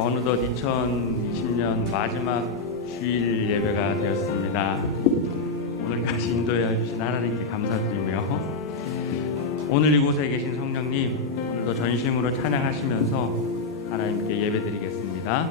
어느덧 2020년 마지막 주일 예배가 되었습니다. 오늘까지 인도해 주신 하나님께 감사드리며 오늘 이곳에 계신 성령님 오늘도 전심으로 찬양하시면서 하나님께 예배드리겠습니다.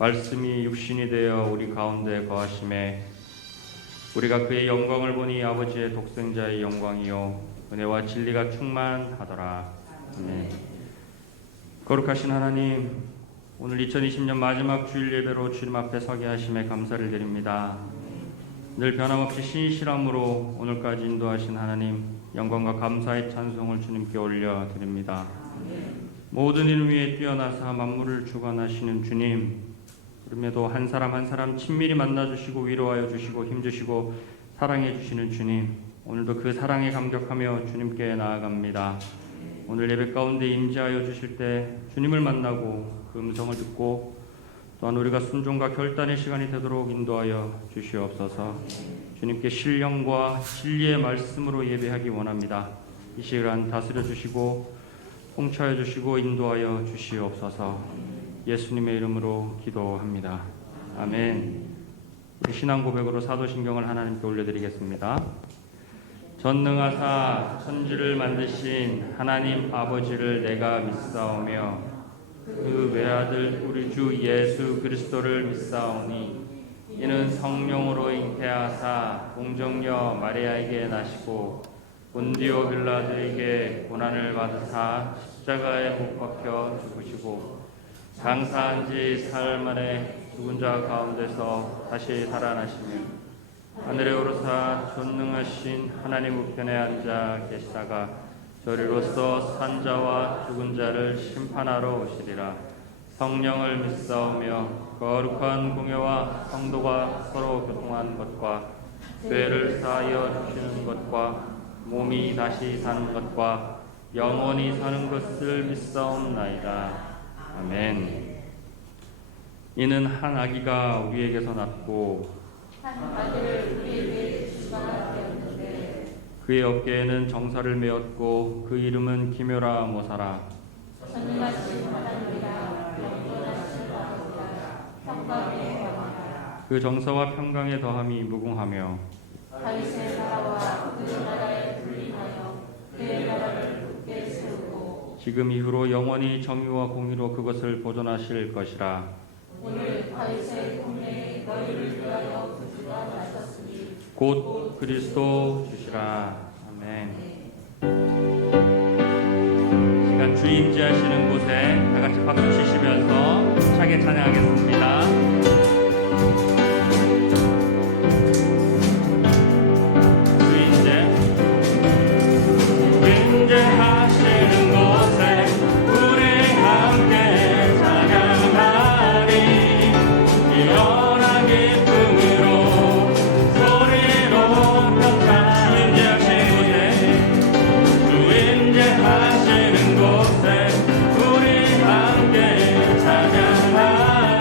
말씀이 육신이 되어 우리 가운데 거하심에 우리가 그의 영광을 보니 아버지의 독생자의 영광이요 은혜와 진리가 충만하더라. 아멘. 거룩하신 하나님, 오늘 2020년 마지막 주일 예배로 주님 앞에 서게 하심에 감사를 드립니다. 늘 변함없이 신실함으로 오늘까지 인도하신 하나님, 영광과 감사의 찬송을 주님께 올려드립니다. 모든 일 위에 뛰어나사 만물을 주관하시는 주님, 그럼에도 한 사람 한 사람 친밀히 만나주시고 위로하여 주시고 힘주시고 사랑해 주시는 주님, 오늘도 그 사랑에 감격하며 주님께 나아갑니다. 오늘 예배 가운데 임재하여 주실 때 주님을 만나고 그 음성을 듣고 또한 우리가 순종과 결단의 시간이 되도록 인도하여 주시옵소서. 주님께 신령과 진리의 말씀으로 예배하기 원합니다. 이 시간 다스려 주시고 통치하여 주시고 인도하여 주시옵소서. 예수님의 이름으로 기도합니다. 아멘. 우리 신앙 고백으로 사도신경을 하나님께 올려드리겠습니다. 전능하사 천지를 만드신 하나님 아버지를 내가 믿사오며 그 외아들 우리 주 예수 그리스도를 믿사오니 이는 성령으로 잉태하사 동정녀 마리아에게 나시고 본디오 빌라도에게 고난을 받으사 십자가에 못 박혀 죽으시고 장사한 지 사흘 만에 죽은 자 가운데서 다시 살아나시며 하늘에 오르사 전능하신 하나님 우편에 앉아 계시다가 저리로서 산 자와 죽은 자를 심판하러 오시리라. 성령을 믿사오며 거룩한 공예와 성도가 서로 교통한 것과 죄를 사하여 주시는 것과 몸이 다시 사는 것과 영원히 사는 것을 믿사옵나이다. 아멘. 이는 한 아기가 우리에게서 낳고 한 아들을 우리에게 주시가 되었는데 그의 어깨에는 정사를 메었고 그 이름은 기묘라 모사라. 전능하신 하나님이라 영원하신 아버지라 평강의 왕이라. 그 정사와 평강의 더함이 무궁하며 다윗의 나라와 그 나라에 불림하여 그의 나라를 굳게 세우고 지금 이후로 영원히 정의와 공의로 그것을 보존하실 것이라. 오늘 다윗의 동네에 너희를 위하여 구주가 나셨으니 곧 그리스도 주시라. 아멘. 시간 주임지하시는 곳에 다 같이 박수 치시면서 차게 찬양하겠습니다. 주임제하시는 곳에 우리 함께 찬양하리. 일어나 기쁨으로 소리로 평탄. 주임제하시는 곳에 우리 함께 찬양하리.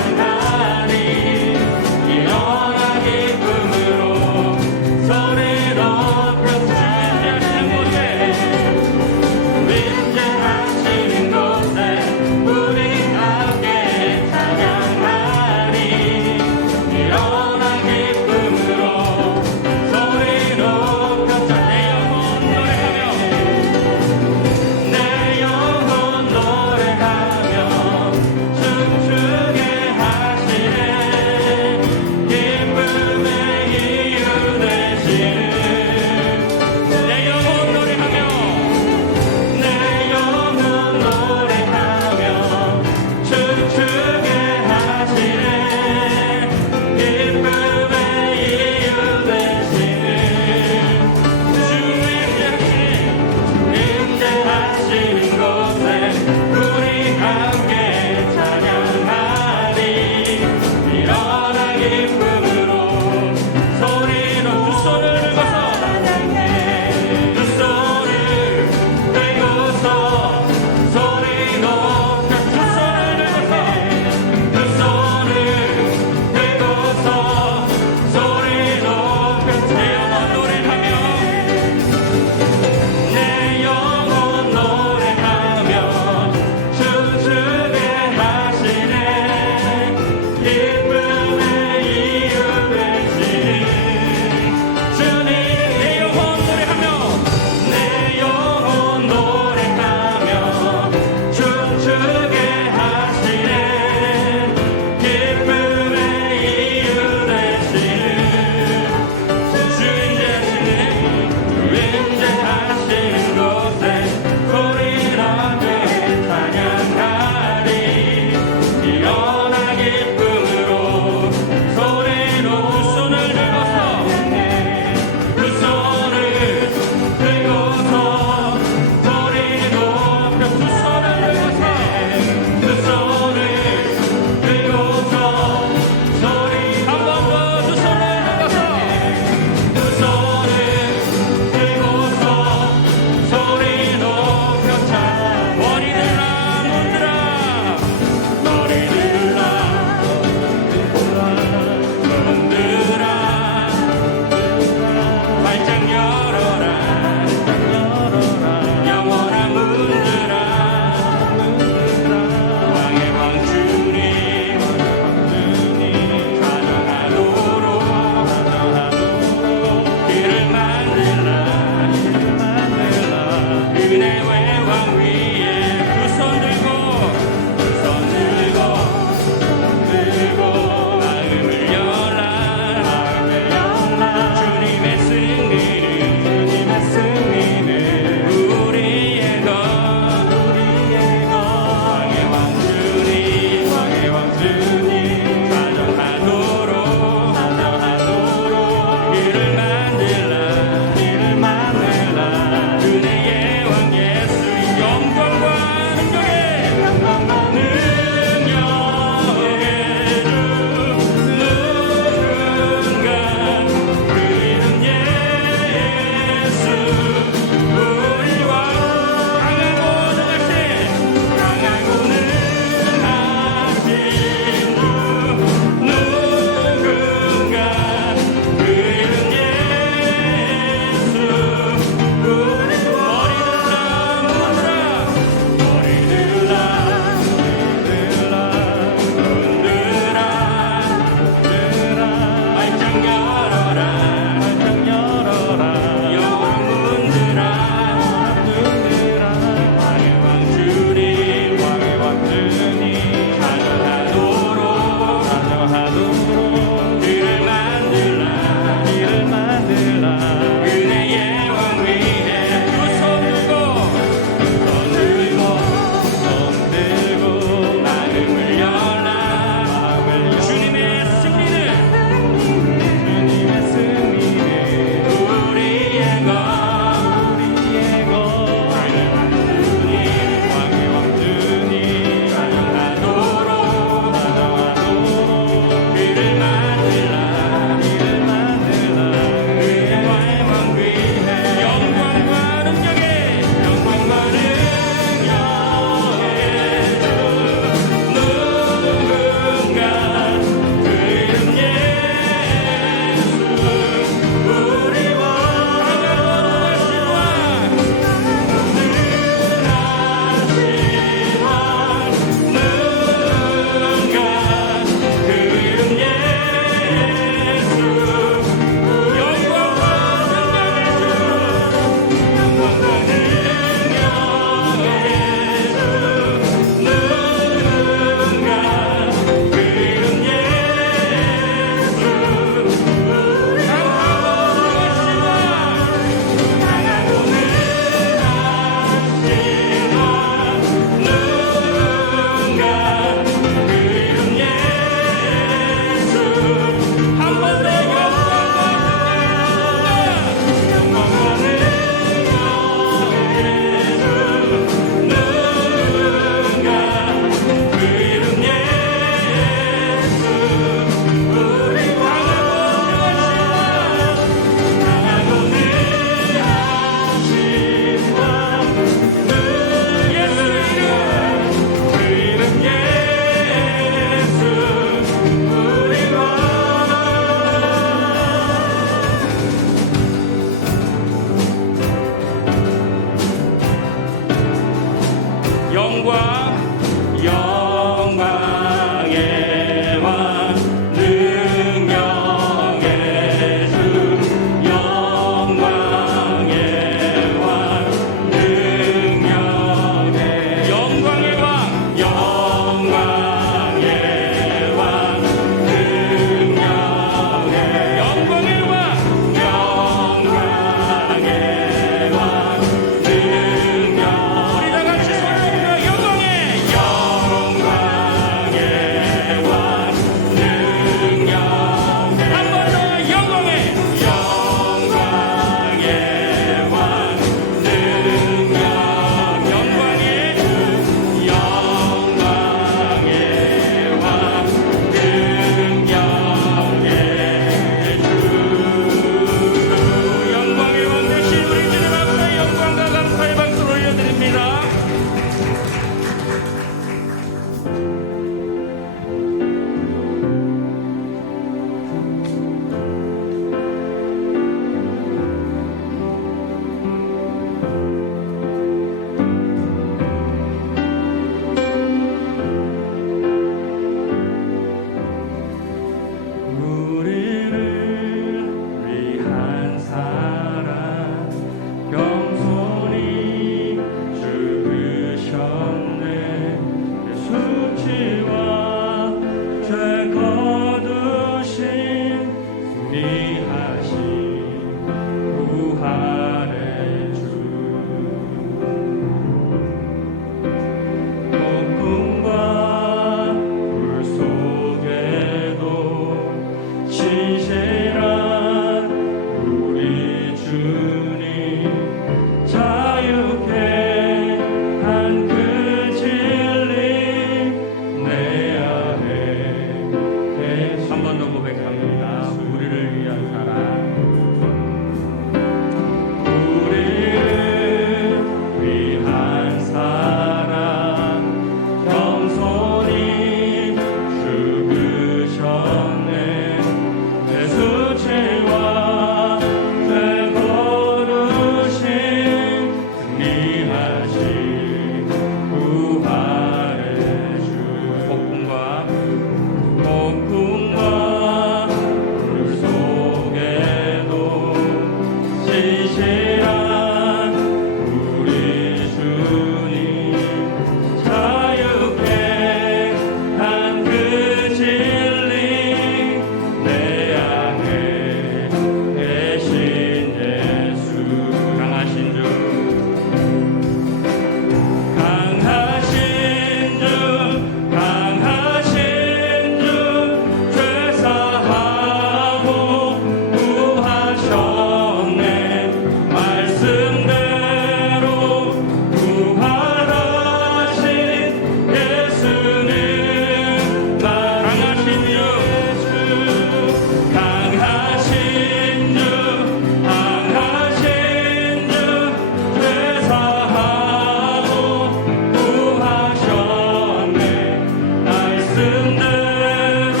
말씀대로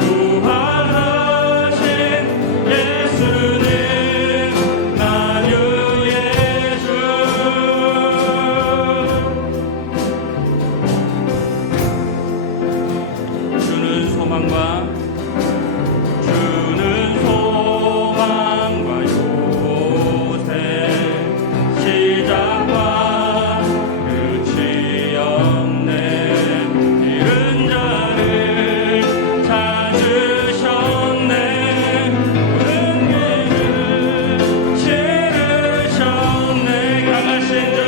부활하신 예수님 만유의 주 주는 소망과 요새 시작과 끝이 없네 잃은 자를 찾으셨네 모든 길을 치르셨네 강하신 주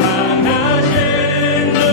강하신 주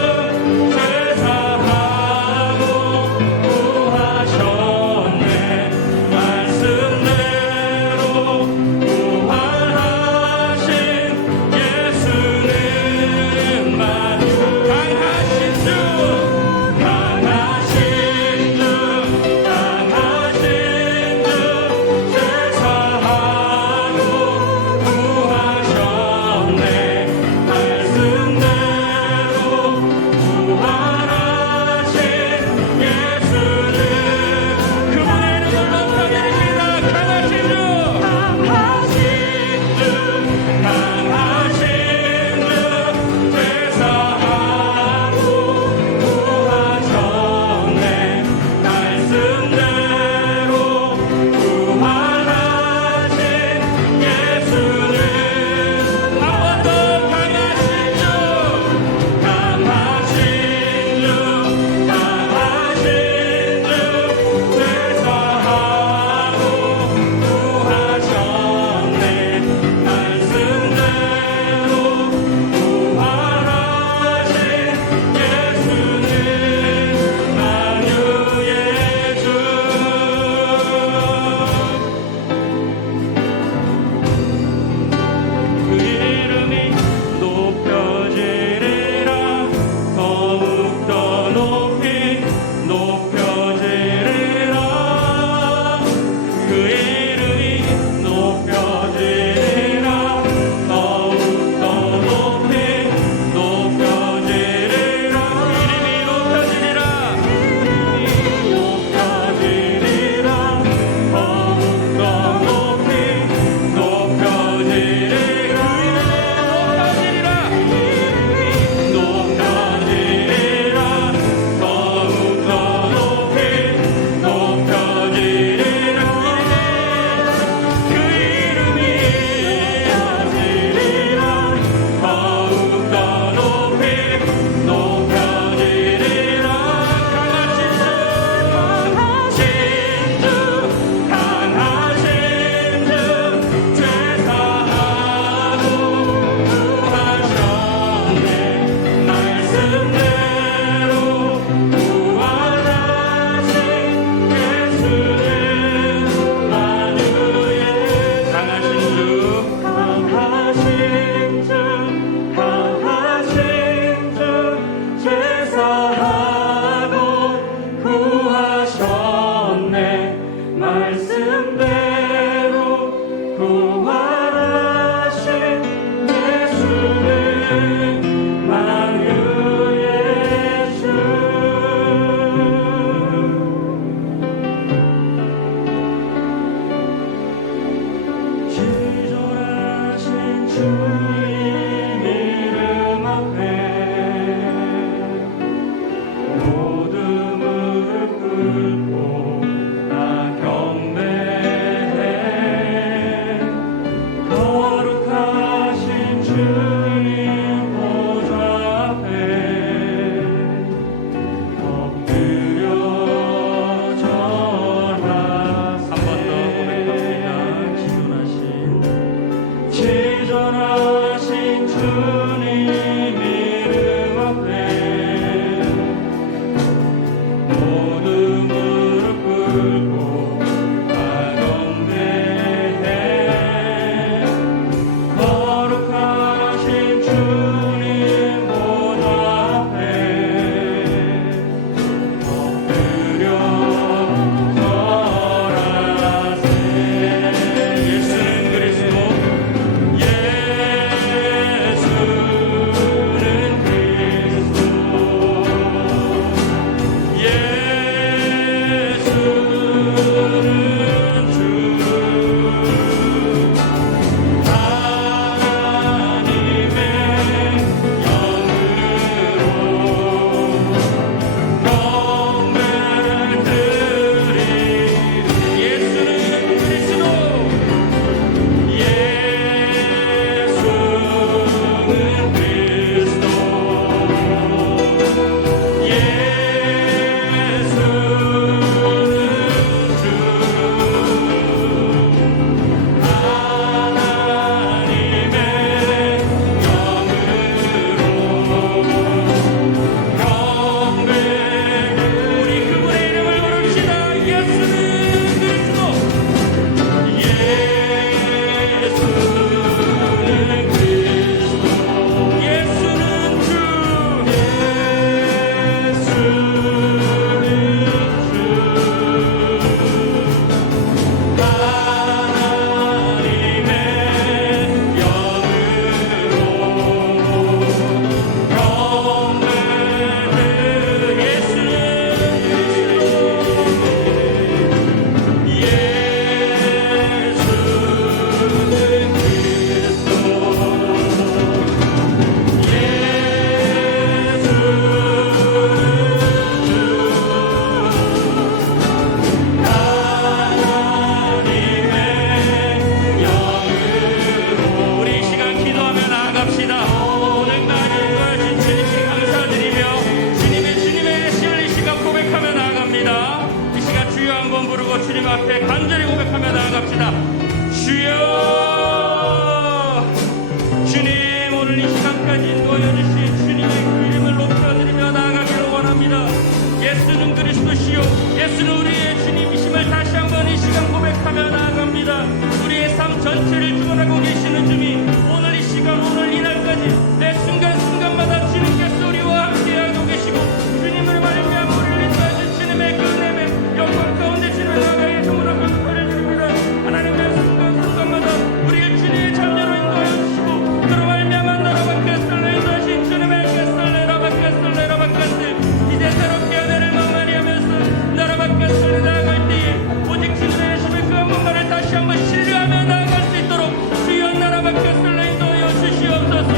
예수는 그리스도시요 예수는 우리의 주님이심을 다시 한번 이 시간 고백하며 나아갑니다. 우리의 삶 전체를 주관하고 계시는 주님, 오늘 이 시간 오늘 이날까지 매 순간순간마다 주님께서 우리와 함께하고 계시고 주님을 말미암아 우리를 인도하신 주님의 그 은혜에 영광 가운데 주님의 나라의 이름으로 감사를 드립니다. 하나님 매 순간순간마다 우리를 주님의 자녀로 인도하여 주시고 그로 말미암아 나라와 께슬레 인도하신 주님의 께슬레라바 께슬레라바 께슬 이제 새롭게 은혜를 만만히 하면서 나라와 께슬레 나아갈 때에 오직 주님의 예수의 그 한분만을 다시 한번 신뢰하며 나아갈 수 있도록 주여 나라와 께슬레 인도하여 주시옵소서.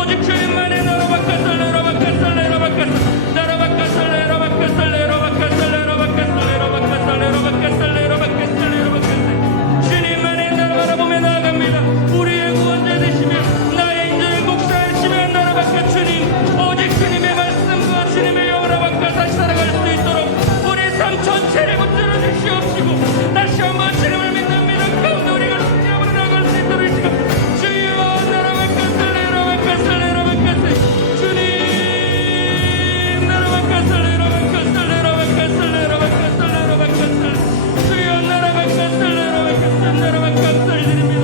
오직 주님만의 나라와 께슬레라바 께슬레라바 께슬 나라와 께슬레라바 께슬레라바 께슬레라바 께슬레라바 께슬레라바 께슬레라바 께슬레라바 께슬 주님만의 나라 바라보며 나아갑니다. 우리의 구원자 되시며 나의 인생의 목사이시며 나라와 께 주님, 오직 주님의 말씀과 주님의 영으로 바꿔 다시 살아갈 수 있도록 우리의 삶 전체를 붙들어 주시옵시고 다시 한번 주님을 믿는 믿음 가운데 우리가 승리함으로 나아갈 수 있도록 해주시고 주여 나라와 께슬레라바 께슬레라바 께슬 주님 나라와 께슬레라바 께슬레라바 께슬레라바 께슬레라바 께슬 주여 나라와 께슬레라바 께슬 나라와 께슬 드립니다.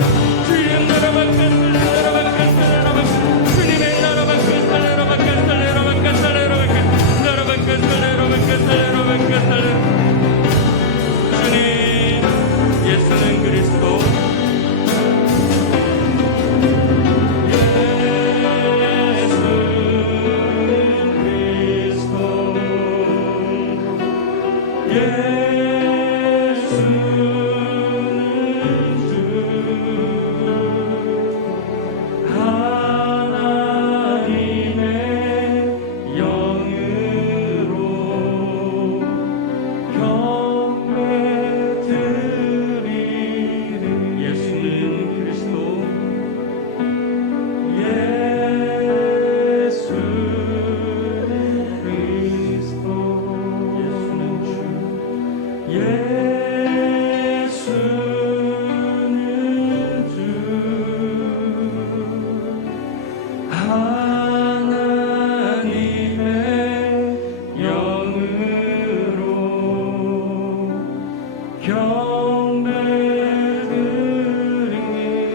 주여 나라와 께슬 나라와 께슬레라바 주님의 나라와 께슬레라바 께슬레라바 께슬레라바 께슬 나라와 께슬레라바 께슬레라바 께슬레 주님 예수는 그리스도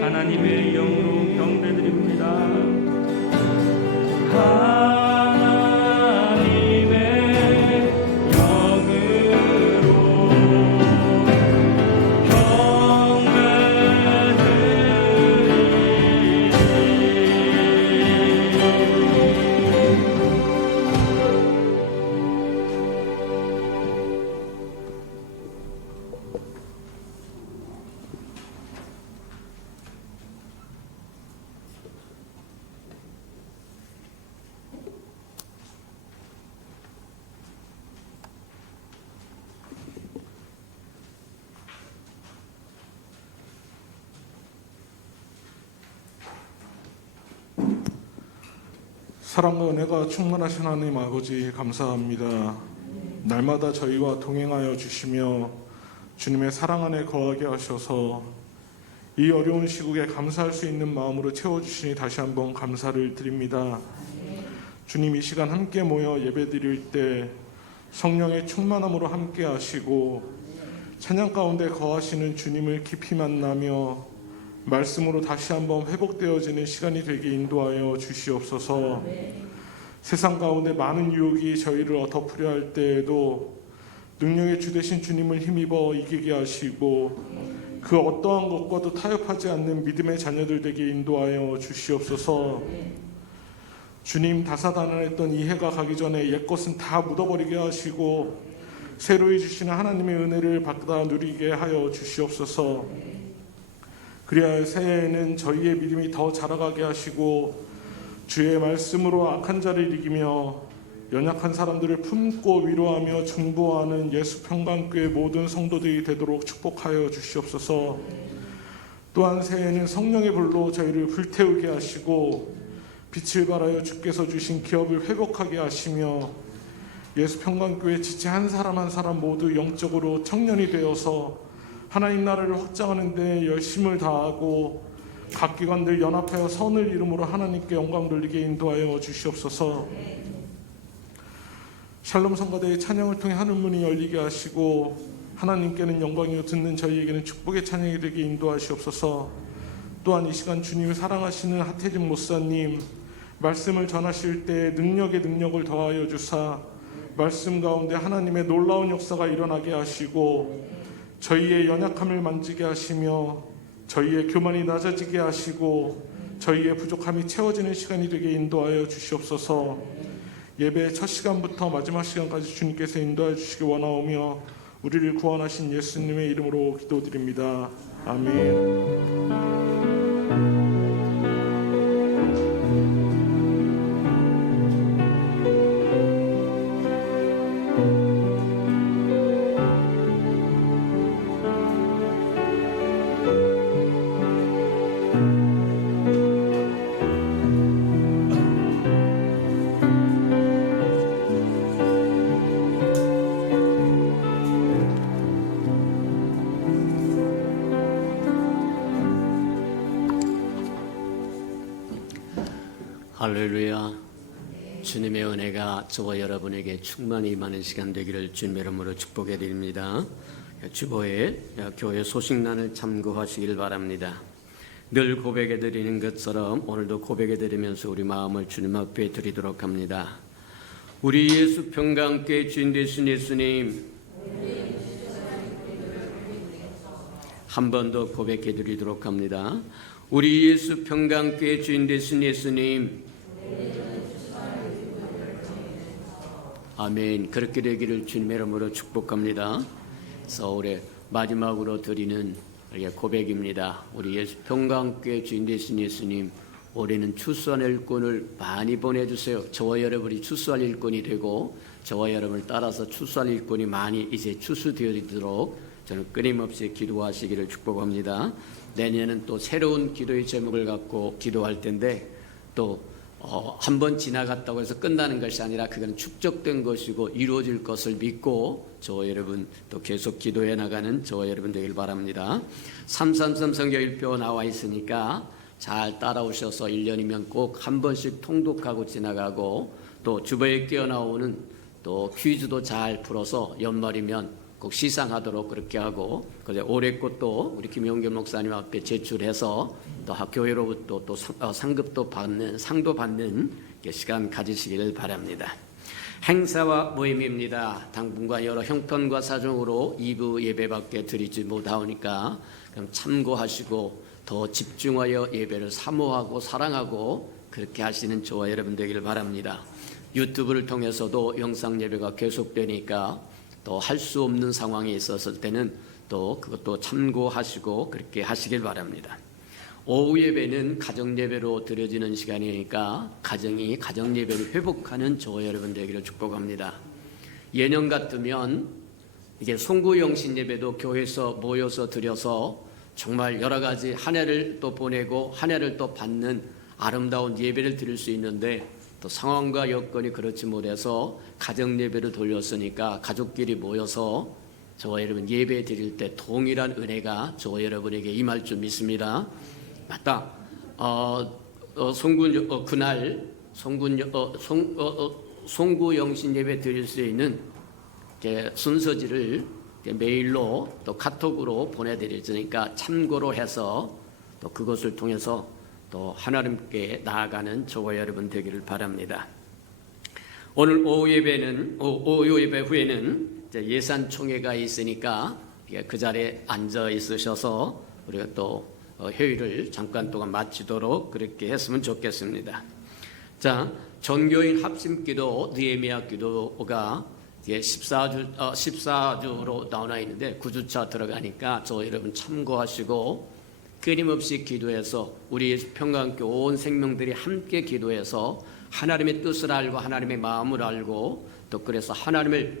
하나님의 영으로 경배드립니다. 사랑과 은혜가 충만하신 하나님 아버지 감사합니다. 날마다 저희와 동행하여 주시며 주님의 사랑 안에 거하게 하셔서 이 어려운 시국에 감사할 수 있는 마음으로 채워주시니 다시 한번 감사를 드립니다. 주님, 이 시간 함께 모여 예배드릴 때 성령의 충만함으로 함께 하시고 찬양 가운데 거하시는 주님을 깊이 만나며 말씀으로 다시 한번 회복되어지는 시간이 되게 인도하여 주시옵소서. 세상 가운데 많은 유혹이 저희를 덮으려 할 때에도 능력의 주 되신 주님을 힘입어 이기게 하시고 그 어떠한 것과도 타협하지 않는 믿음의 자녀들 되게 인도하여 주시옵소서. 주님, 다사다난했던 이 해가 가기 전에 옛것은 다 묻어버리게 하시고 새로이 주시는 하나님의 은혜를 받아 누리게 하여 주시옵소서. 그리하여 새해에는 저희의 믿음이 더 자라가게 하시고 주의 말씀으로 악한 자를 이기며 연약한 사람들을 품고 위로하며 중보하는 예수 평강교회 모든 성도들이 되도록 축복하여 주시옵소서. 또한 새해에는 성령의 불로 저희를 불태우게 하시고 빛을 발하여 주께서 주신 기업을 회복하게 하시며 예수 평강교회 지체 한 사람 한 사람 모두 영적으로 청년이 되어서 하나님 나라를 확장하는 데 열심을 다하고 각 기관들 연합하여 선을 이름으로 하나님께 영광 돌리게 인도하여 주시옵소서. 샬롬 성가대의 찬양을 통해 하늘 문이 열리게 하시고 하나님께는 영광이요 듣는 저희에게는 축복의 찬양이 되게 인도하시옵소서. 또한 이 시간 주님을 사랑하시는 하태진 목사님 말씀을 전하실 때 능력에 능력을 더하여 주사 말씀 가운데 하나님의 놀라운 역사가 일어나게 하시고 저희의 연약함을 만지게 하시며 저희의 교만이 낮아지게 하시고 저희의 부족함이 채워지는 시간이 되게 인도하여 주시옵소서. 예배의 첫 시간부터 마지막 시간까지 주님께서 인도하여 주시기 원하오며 우리를 구원하신 예수님의 이름으로 기도드립니다. 아멘. 할렐루야. 주님의 은혜가 저와 여러분에게 충만히 임하는 시간 되기를 주님의 이름으로 축복해 드립니다. 주보에 교회 소식란을 참고하시길 바랍니다. 늘 고백해 드리는 것처럼 오늘도 고백해 드리면서 우리 마음을 주님 앞에 드리도록 합니다. 우리 예수 평강교회 주인 되신 예수님, 한 번 더 고백해 드리도록 합니다. 우리 예수 평강교회 주인 되신 예수님, 아멘. 그렇게 되기를 주님의 이름으로 축복합니다. 서울의 마지막으로 드리는 고백입니다. 우리 예수 평강교회 주인 되신 예수님, 올해는 추수한 일꾼을 많이 보내주세요. 저와 여러분이 추수할 일꾼이 되고 저와 여러분을 따라서 추수할 일꾼이 많이 이제 추수되어지도록 저는 끊임없이 기도하시기를 축복합니다. 내년은 또 새로운 기도의 제목을 갖고 기도할 텐데 또 한 번 지나갔다고 해서 끝나는 것이 아니라 그건 축적된 것이고 이루어질 것을 믿고 저와 여러분 또 계속 기도해 나가는 저와 여러분 되길 바랍니다. 333 성경일표 나와 있으니까 잘 따라오셔서 1년이면 꼭 한 번씩 통독하고 지나가고 또 주보에 끼어나오는 또 퀴즈도 잘 풀어서 연말이면 꼭 시상하도록 그렇게 하고 올해 것도 우리 김용균 목사님 앞에 제출해서 또 교회로부터 또 상급도 받는 상도 받는 시간 가지시기를 바랍니다. 행사와 모임입니다. 당분간 여러 형편과 사정으로 2부 예배밖에 드리지 못하오니까 그럼 참고하시고 더 집중하여 예배를 사모하고 사랑하고 그렇게 하시는 저와 여러분 되기를 바랍니다. 유튜브를 통해서도 영상 예배가 계속되니까 또 할 수 없는 상황이 있었을 때는 또 그것도 참고하시고 그렇게 하시길 바랍니다. 오후 예배는 가정 예배로 드려지는 시간이니까 가정이 가정 예배를 회복하는 저와 여러분 되기를 축복합니다. 예년 같으면 이게 송구영신 예배도 교회에서 모여서 드려서 정말 여러 가지 한 해를 또 보내고 한 해를 또 받는 아름다운 예배를 드릴 수 있는데 또 상황과 여건이 그렇지 못해서 가정 예배를 돌렸으니까 가족끼리 모여서 저와 여러분 예배 드릴 때 동일한 은혜가 저와 여러분에게 임할 줄 믿습니다. 맞다. 그날 송구 영신 예배 드릴 수 있는 순서지를 메일로 또 카톡으로 보내드릴 테니까 참고로 해서 또 그것을 통해서 또 하나님께 나아가는 저와 여러분 되기를 바랍니다. 오늘 오후 예배 후에는 예산 총회가 있으니까 그 자리에 앉아 있으셔서 우리가 또 회의를 잠깐 동안 마치도록 그렇게 했으면 좋겠습니다. 자, 전교인 합심기도 느헤미야 기도가 14주로 나와 있는데 9주차 들어가니까 저 여러분 참고하시고 끊임없이 기도해서 우리 평강교회 온 생명들이 함께 기도해서 하나님의 뜻을 알고 하나님의 마음을 알고 또 그래서 하나님을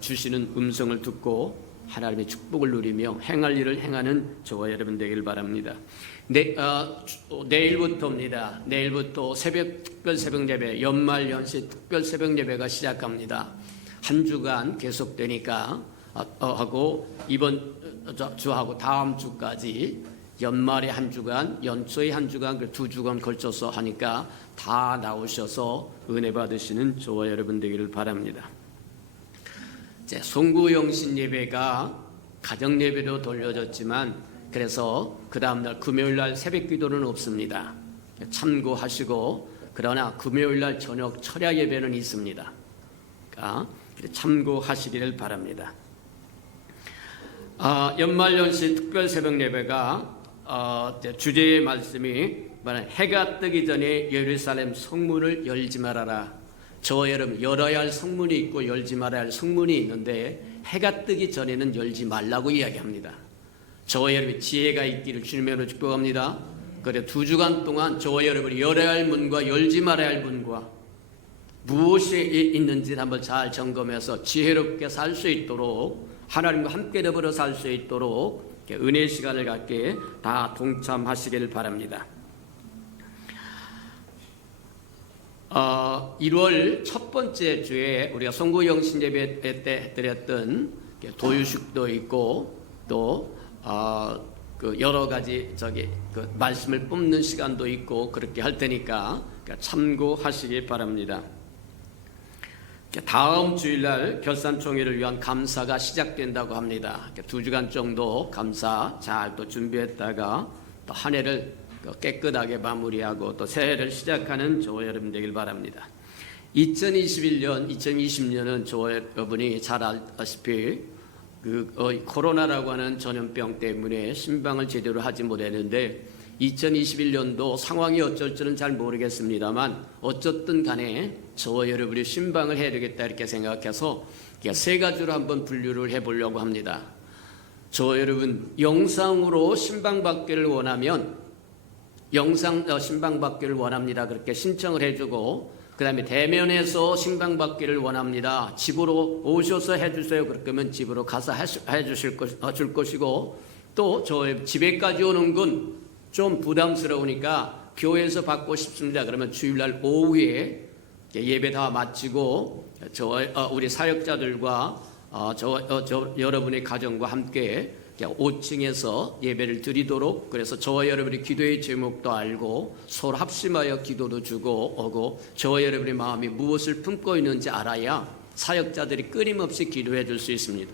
주시는 음성을 듣고 하나님의 축복을 누리며 행할 일을 행하는 저와 여러분 되길 바랍니다. 내일부터입니다. 내일부터 특별 새벽 예배, 연말 연시 특별 새벽 예배가 시작합니다. 한 주간 계속되니까 하고 이번 주하고 다음 주까지 연말에 한 주간, 연초에 한 주간, 2주간 걸쳐서 하니까 다 나오셔서 은혜 받으시는 저와 여러분 되기를 바랍니다. 이제 송구영신 예배가 가정 예배로 돌려졌지만 그래서 그 다음날 금요일날 새벽 기도는 없습니다. 참고하시고 그러나 금요일날 저녁 철야 예배는 있습니다. 그러니까 참고하시기를 바랍니다. 연말연시 특별 새벽 예배가 주제의 말씀이 해가 뜨기 전에 예루살렘 성문을 열지 말아라. 저와 여러분 열어야 할 성문이 있고 열지 말아야 할 성문이 있는데 해가 뜨기 전에는 열지 말라고 이야기합니다. 저와 여러분이 지혜가 있기를 주님으로 축복합니다. 그래 2주간 동안 저와 여러분이 열어야 할 문과 열지 말아야 할 문과 무엇이 있는지를 한번 잘 점검해서 지혜롭게 살 수 있도록 하나님과 함께 더불어 살 수 있도록 은혜의 시간을 갖게 다 동참하시기를 바랍니다. 1월 첫 번째 주에 우리가 송구영신 예배 때 드렸던 도유식도 있고 또 여러 가지 말씀을 뽑는 시간도 있고 그렇게 할 테니까 참고하시기 바랍니다. 다음 주일날 결산총회를 위한 감사가 시작된다고 합니다. 2주간 정도 감사 잘 또 준비했다가 또 한 해를 깨끗하게 마무리하고 또 새해를 시작하는 저와 여러분 되길 바랍니다. 2020년은 저와 여러분이 잘 알다시피 코로나라고 하는 전염병 때문에 신방을 제대로 하지 못했는데 2021년도 상황이 어쩔지는 잘 모르겠습니다만 어쨌든 간에 저와 여러분이 신방을 해야 되겠다 이렇게 생각해서 세 가지로 한번 분류를 해보려고 합니다. 저와 여러분 영상으로 신방받기를 원하면 영상 신방받기를 원합니다. 그렇게 신청을 해주고 그 다음에 대면에서 신방받기를 원합니다. 집으로 오셔서 해주세요. 그러면 집으로 가서 해주실 줄 것이고 또 저 집에까지 오는 건 좀 부담스러우니까 교회에서 받고 싶습니다. 그러면 주일날 오후에 예배 다 마치고 우리 사역자들과 여러분의 가정과 함께 5층에서 예배를 드리도록 그래서 저와 여러분의 기도의 제목도 알고 서로 합심하여 기도도 주고 오고 저와 여러분의 마음이 무엇을 품고 있는지 알아야 사역자들이 끊임없이 기도해 줄 수 있습니다.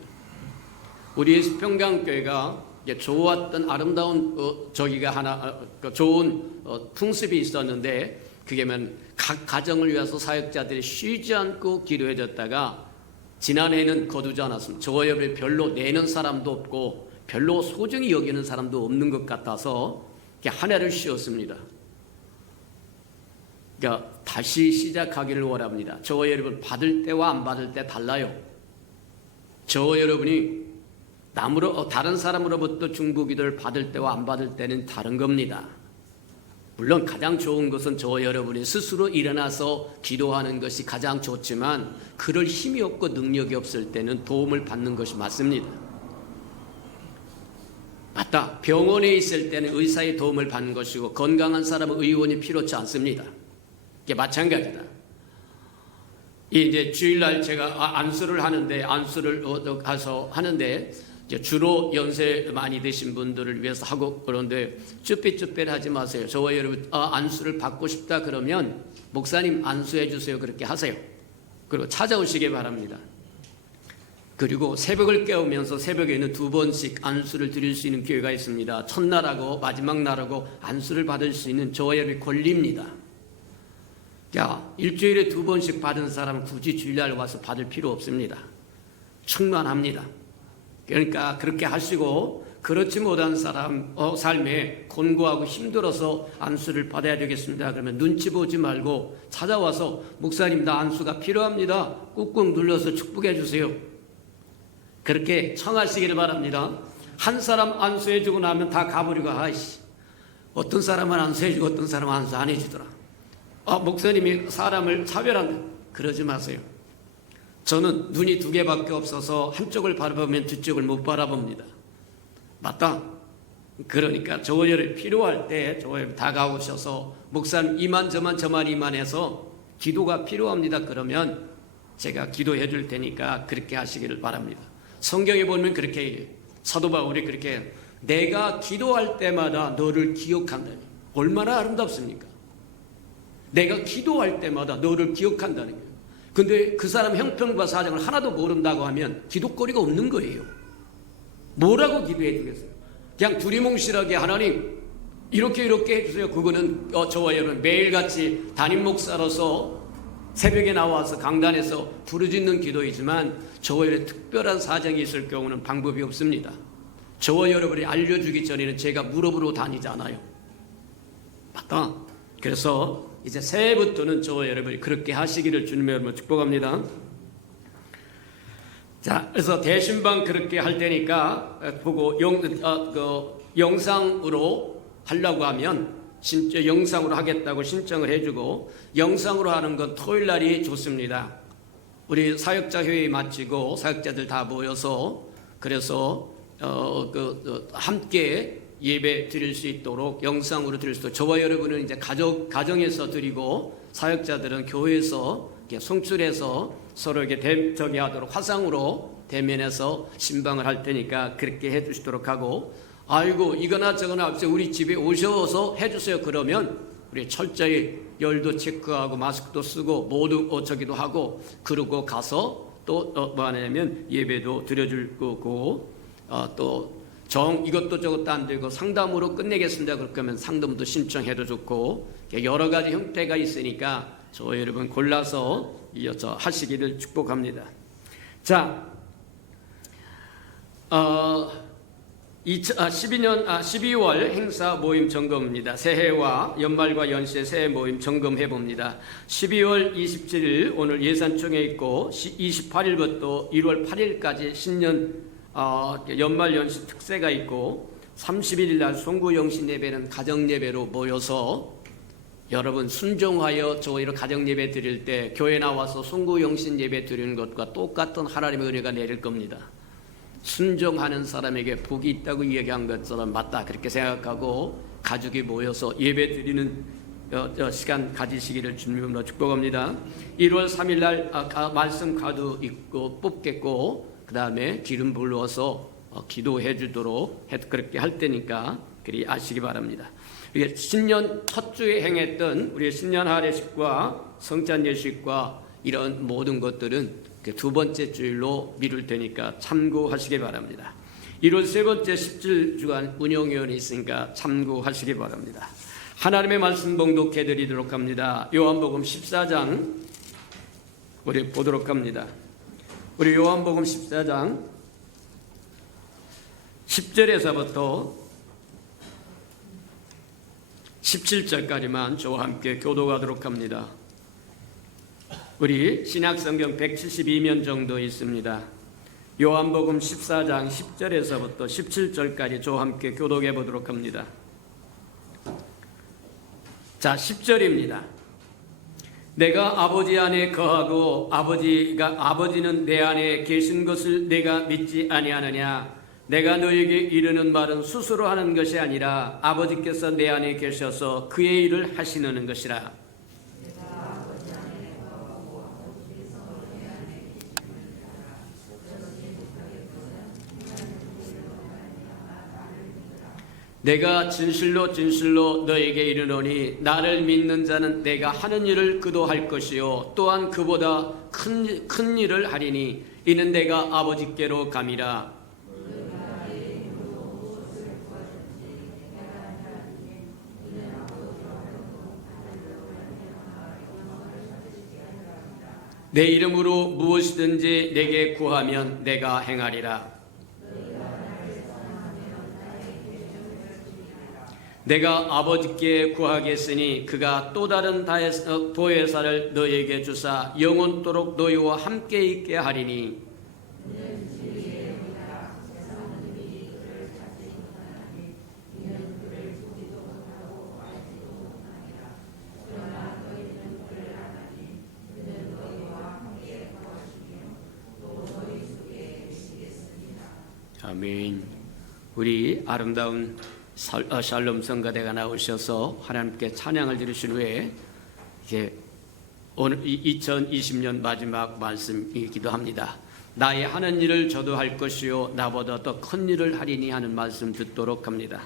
우리 평강교회가 좋았던 아름다운 저기가 하나 좋은 풍습이 있었는데 그게면 각 가정을 위해서 사역자들이 쉬지 않고 기도해 줬다가 지난해는 거두지 않았습니다. 저와 여러분이 별로 내는 사람도 없고 별로 소중히 여기는 사람도 없는 것 같아서 한 해를 쉬었습니다. 그러니까 다시 시작하기를 원합니다. 저와 여러분 받을 때와 안 받을 때 달라요. 저와 여러분이 다른 사람으로부터 중보기도를 받을 때와 안 받을 때는 다른 겁니다. 물론 가장 좋은 것은 저와 여러분이 스스로 일어나서 기도하는 것이 가장 좋지만 그럴 힘이 없고 능력이 없을 때는 도움을 받는 것이 맞습니다. 맞다. 병원에 있을 때는 의사의 도움을 받는 것이고 건강한 사람은 의원이 필요치 않습니다. 이게 마찬가지다. 이제 주일날 제가 안수를 하는데 안수를 가서 하는데 주로 연세 많이 드신 분들을 위해서 하고 그런데 쭈삣쭈삣하지 마세요. 저와 여러분 안수를 받고 싶다 그러면 목사님 안수해 주세요. 그렇게 하세요. 그리고 찾아오시기 바랍니다. 그리고 새벽을 깨우면서 새벽에는 2번씩 안수를 드릴 수 있는 기회가 있습니다. 첫날하고 마지막 날하고 안수를 받을 수 있는 저와 여러분의 권리입니다. 일주일에 2번씩 받은 사람은 굳이 주일날 와서 받을 필요 없습니다. 충만합니다. 그러니까 그렇게 하시고 그렇지 못한 사람 삶에 곤고하고 힘들어서 안수를 받아야 되겠습니다. 그러면 눈치 보지 말고 찾아와서 목사님 나 안수가 필요합니다. 꾹꾹 눌러서 축복해 주세요. 그렇게 청하시기를 바랍니다. 한 사람 안수해 주고 나면 다 가버리고 어떤 사람은 안수해 주고 어떤 사람은 안수 안 해주더라. 목사님이 사람을 차별한다. 그러지 마세요. 저는 눈이 2개밖에 없어서 한쪽을 바라보면 뒤쪽을 못 바라봅니다. 맞다. 그러니까 저와 여러분 필요할 때 저와 여러분 다가오셔서 목사님 이만저만 저만 이만해서 기도가 필요합니다. 그러면 제가 기도해 줄 테니까 그렇게 하시기를 바랍니다. 성경에 보면 그렇게 얘기해요. 사도 바울이 그렇게 내가 기도할 때마다 너를 기억한다. 얼마나 아름답습니까? 내가 기도할 때마다 너를 기억한다는 거예요. 근데 그 사람 형편과 사정을 하나도 모른다고 하면 기도거리가 없는 거예요. 뭐라고 기도해 주겠어요? 그냥 두리뭉실하게 하나님 이렇게 해주세요. 그거는 저와 여러분 매일같이 담임 목사로서 새벽에 나와서 강단에서 부르짖는 기도이지만 저와 여러분 특별한 사정이 있을 경우는 방법이 없습니다. 저와 여러분이 알려주기 전에는 제가 물어보러 다니잖아요. 맞다. 그래서 이제 새해부터는 저와 여러분이 그렇게 하시기를 주님의 이름으로 축복합니다. 자, 그래서 대신방 그렇게 할 테니까 보고 영상으로 하려고 하면 진짜 영상으로 하겠다고 신청을 해주고, 영상으로 하는 건 토요일 날이 좋습니다. 우리 사역자 회의 마치고 사역자들 다 모여서 그래서 함께 예배 드릴 수 있도록 영상으로 드릴 수 있도록, 저와 여러분은 이제 가정에서 드리고 사역자들은 교회에서 이렇게 송출해서 서로 이렇게 하도록 화상으로 대면해서 신방을 할 테니까 그렇게 해주시도록 하고, 아이고 이거나 저거나 없이 우리 집에 오셔서 해주세요 그러면 우리 철저히 열도 체크하고 마스크도 쓰고 모두 저기도 하고 그러고 가서 또 뭐 하냐면 예배도 드려줄 거고, 또 이것도 저것도 안 되고 상담으로 끝내겠습니다 그렇게 하면 상담도 신청해도 좋고, 여러 가지 형태가 있으니까 저 여러분 골라서 하시기를 축복합니다. 자, 12월 행사 모임 점검입니다. 새해와 연말과 연시의 새해 모임 점검해 봅니다. 12월 27일 오늘 예산총회 있고 28일부터 1월 8일까지 신년 연말 연시 특세가 있고, 31일 날 송구영신 예배는 가정 예배로 모여서 여러분 순종하여 저희로 가정 예배 드릴 때 교회 나와서 송구영신 예배 드리는 것과 똑같은 하나님의 은혜가 내릴 겁니다. 순종하는 사람에게 복이 있다고 이야기한 것처럼 맞다 그렇게 생각하고 가족이 모여서 예배 드리는 시간 가지시기를 주님으로 축복합니다. 1월 3일 날 말씀 카드 있고 뽑겠고, 그 다음에 기름 부어서 기도해 주도록 그렇게 할 테니까 그리 아시기 바랍니다. 이게 신년 첫 주에 행했던 우리의 신년 할례식과 성찬 예식과 이런 모든 것들은 두 번째 주일로 미룰 테니까 참고하시기 바랍니다. 1월 세 번째 17주간 운영위원회 있으니까 참고하시기 바랍니다. 하나님의 말씀 봉독해 드리도록 합니다. 요한복음 14장 우리 보도록 합니다. 우리 요한복음 14장 10절에서부터 17절까지만 저와 함께 교독하도록 합니다. 우리 신약성경 172면 정도 있습니다. 요한복음 14장 10절에서부터 17절까지 저와 함께 교독해 보도록 합니다. 자, 10절입니다. 내가 아버지 안에 거하고 아버지는 내 안에 계신 것을 내가 믿지 아니하느냐? 내가 너에게 이르는 말은 스스로 하는 것이 아니라 아버지께서 내 안에 계셔서 그의 일을 하시는 것이라. 내가 진실로 진실로 너에게 이르노니 나를 믿는 자는 내가 하는 일을 그도 할 것이요 또한 그보다 큰 일을 하리니 이는 내가 아버지께로 감이라. 내 이름으로 무엇이든지 내게 구하면 내가 행하리라. 내가 아버지께 구하겠으니 그가 또 다른 보혜사를 너에게 주사 영원토록 너희와 함께 있게 하리니 아멘. 우리 아름다운 샬롬 성가대가 나오셔서 하나님께 찬양을 드리신 후에 이제 오늘 2020년 마지막 말씀이기도 합니다. 나의 하는 일을 저도 할 것이요 나보다 더 큰 일을 하리니 하는 말씀 듣도록 합니다.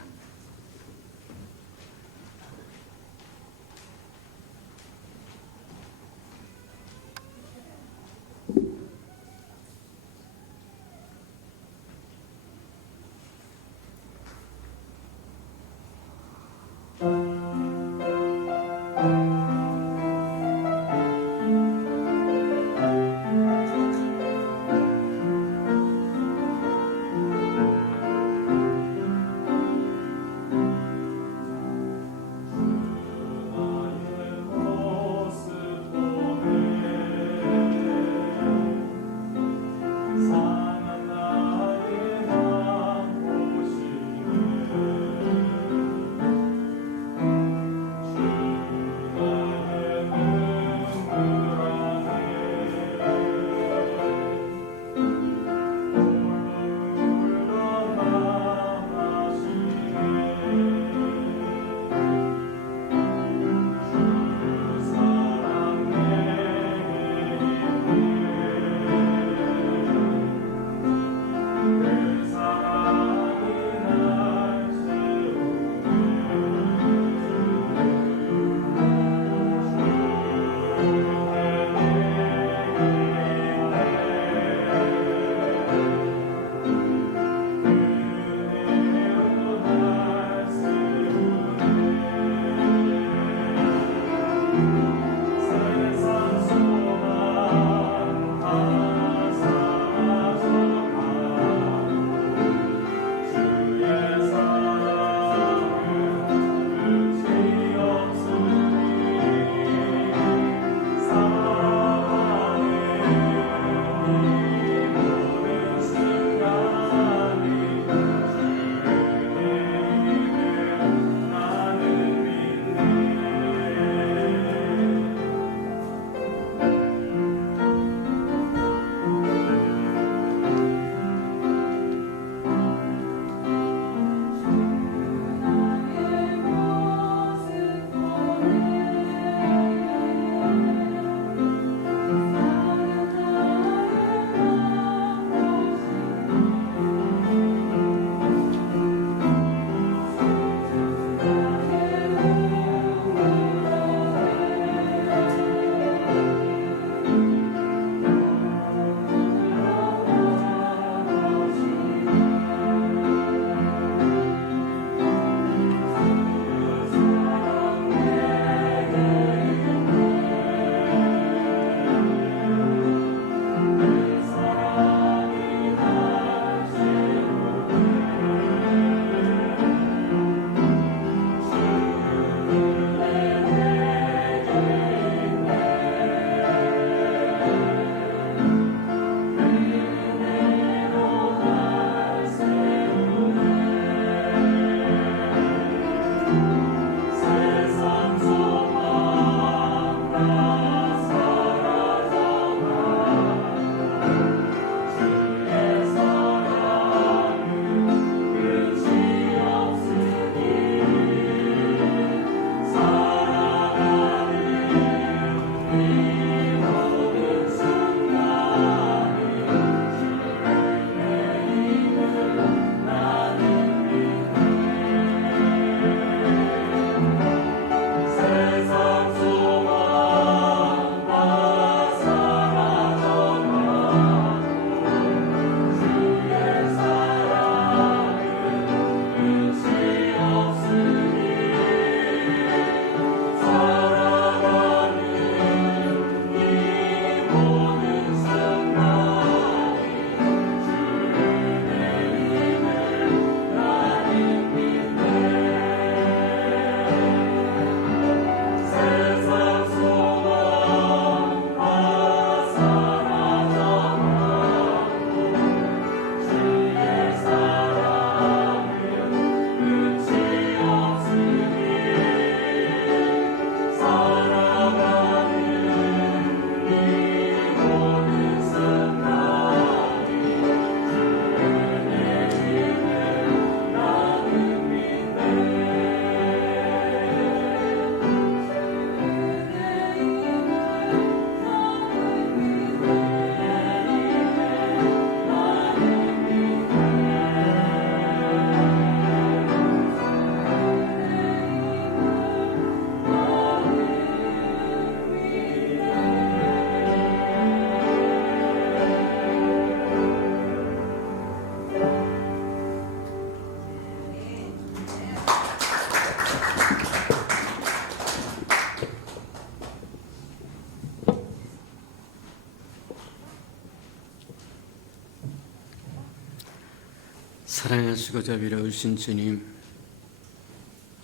사랑하시고 자비로우신 주님,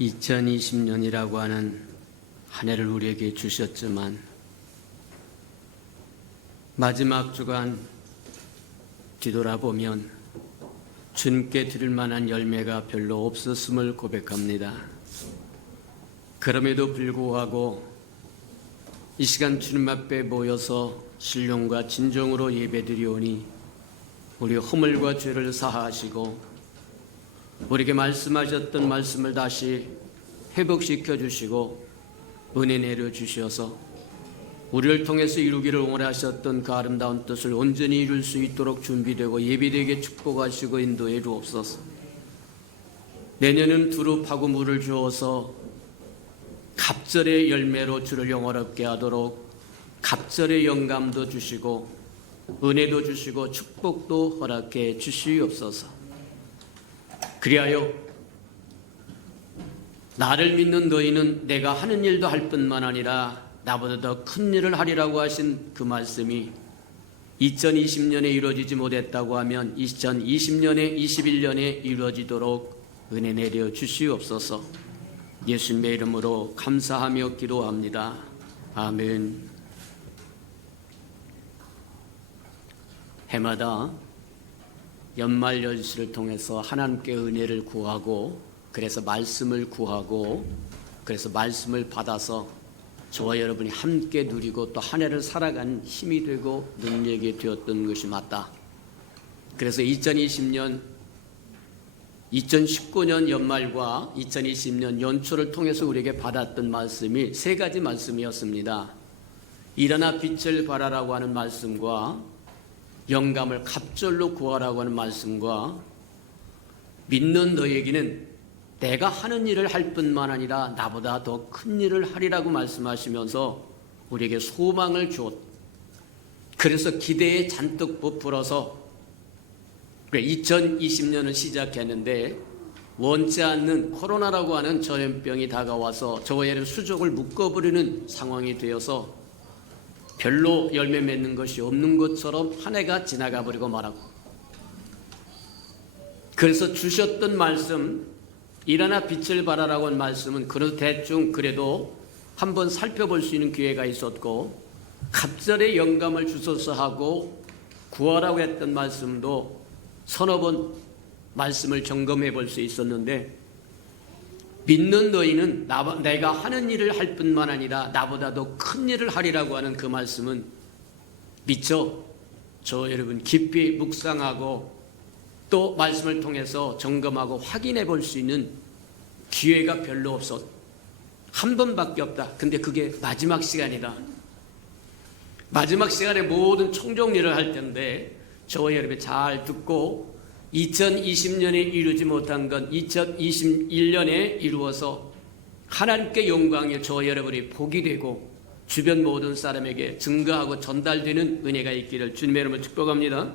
2020년이라고 하는 한 해를 우리에게 주셨지만 마지막 주간 뒤돌아보면 주님께 드릴 만한 열매가 별로 없었음을 고백합니다. 그럼에도 불구하고 이 시간 주님 앞에 모여서 신령과 진정으로 예배드리오니 우리 허물과 죄를 사하시고 우리에게 말씀하셨던 말씀을 다시 회복시켜 주시고 은혜 내려 주셔서 우리를 통해서 이루기를 원하셨던 그 아름다운 뜻을 온전히 이룰 수 있도록 준비되고 예비되게 축복하시고 인도해 주옵소서. 내년은 두루 파고 물을 주어서 갑절의 열매로 주를 영화롭게 하도록 갑절의 영감도 주시고 은혜도 주시고 축복도 허락해 주시옵소서. 그리하여 나를 믿는 너희는 내가 하는 일도 할 뿐만 아니라 나보다 더 큰 일을 하리라고 하신 그 말씀이 2020년에 이루어지지 못했다고 하면 2020년에 21년에 이루어지도록 은혜 내려 주시옵소서. 예수님의 이름으로 감사하며 기도합니다. 아멘. 해마다 연말 연시를 통해서 하나님께 은혜를 구하고 그래서 말씀을 구하고 그래서 말씀을 받아서 저와 여러분이 함께 누리고 또 한 해를 살아가는 힘이 되고 능력이 되었던 것이 맞다. 그래서 2020년 2019년 연말과 2020년 연초를 통해서 우리에게 받았던 말씀이 세 가지 말씀이었습니다. 일어나 빛을 발하라고 하는 말씀과 영감을 갑절로 구하라고 하는 말씀과 믿는 너에게는 내가 하는 일을 할 뿐만 아니라 나보다 더 큰 일을 하리라고 말씀하시면서 우리에게 소망을 주었. 그래서 기대에 잔뜩 부풀어서 2020년을 시작했는데 원치 않는 코로나라고 하는 전염병이 다가와서 저와 여러분 수족을 묶어버리는 상황이 되어서 별로 열매 맺는 것이 없는 것처럼 한 해가 지나가 버리고 말하고, 그래서 주셨던 말씀 일어나 빛을 발하라고 한 말씀은 그래도 대충 그래도 한번 살펴볼 수 있는 기회가 있었고, 갑절의 영감을 주소서 하고 구하라고 했던 말씀도 서너 번 말씀을 점검해 볼 수 있었는데, 믿는 너희는 내가 하는 일을 할 뿐만 아니라 나보다 더 큰 일을 하리라고 하는 그 말씀은 미처 저 여러분 깊이 묵상하고 또 말씀을 통해서 점검하고 확인해 볼 수 있는 기회가 별로 없어. 한 번밖에 없다. 근데 그게 마지막 시간이다. 마지막 시간에 모든 총정리를 할 텐데 저와 여러분이 잘 듣고 2020년에 이루지 못한 건 2021년에 이루어서 하나님께 영광이 저와 여러분이 복이 되고 주변 모든 사람에게 증거하고 전달되는 은혜가 있기를 주님의 이름으로 축복합니다.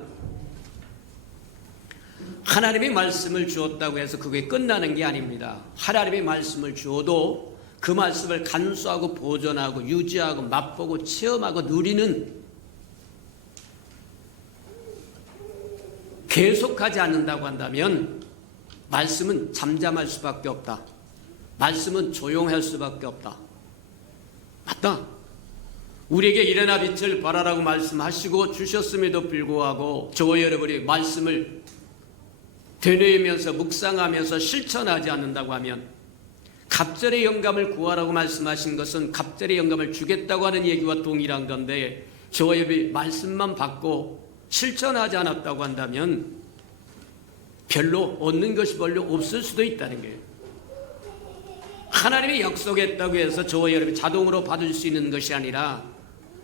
하나님의 말씀을 주었다고 해서 그게 끝나는 게 아닙니다. 하나님의 말씀을 주어도 그 말씀을 간수하고 보존하고 유지하고 맛보고 체험하고 누리는, 계속하지 않는다고 한다면 말씀은 잠잠할 수밖에 없다. 말씀은 조용할 수밖에 없다. 맞다. 우리에게 일어나 빛을 발하라고 말씀하시고 주셨음에도 불구하고 저와 여러분이 말씀을 되뇌이면서 묵상하면서 실천하지 않는다고 하면, 갑절의 영감을 구하라고 말씀하신 것은 갑절의 영감을 주겠다고 하는 얘기와 동일한 건데, 저와 여러분이 말씀만 받고 실천하지 않았다고 한다면 별로 얻는 것이 별로 없을 수도 있다는 거예요. 하나님이 약속했다고 해서 저와 여러분이 자동으로 받을 수 있는 것이 아니라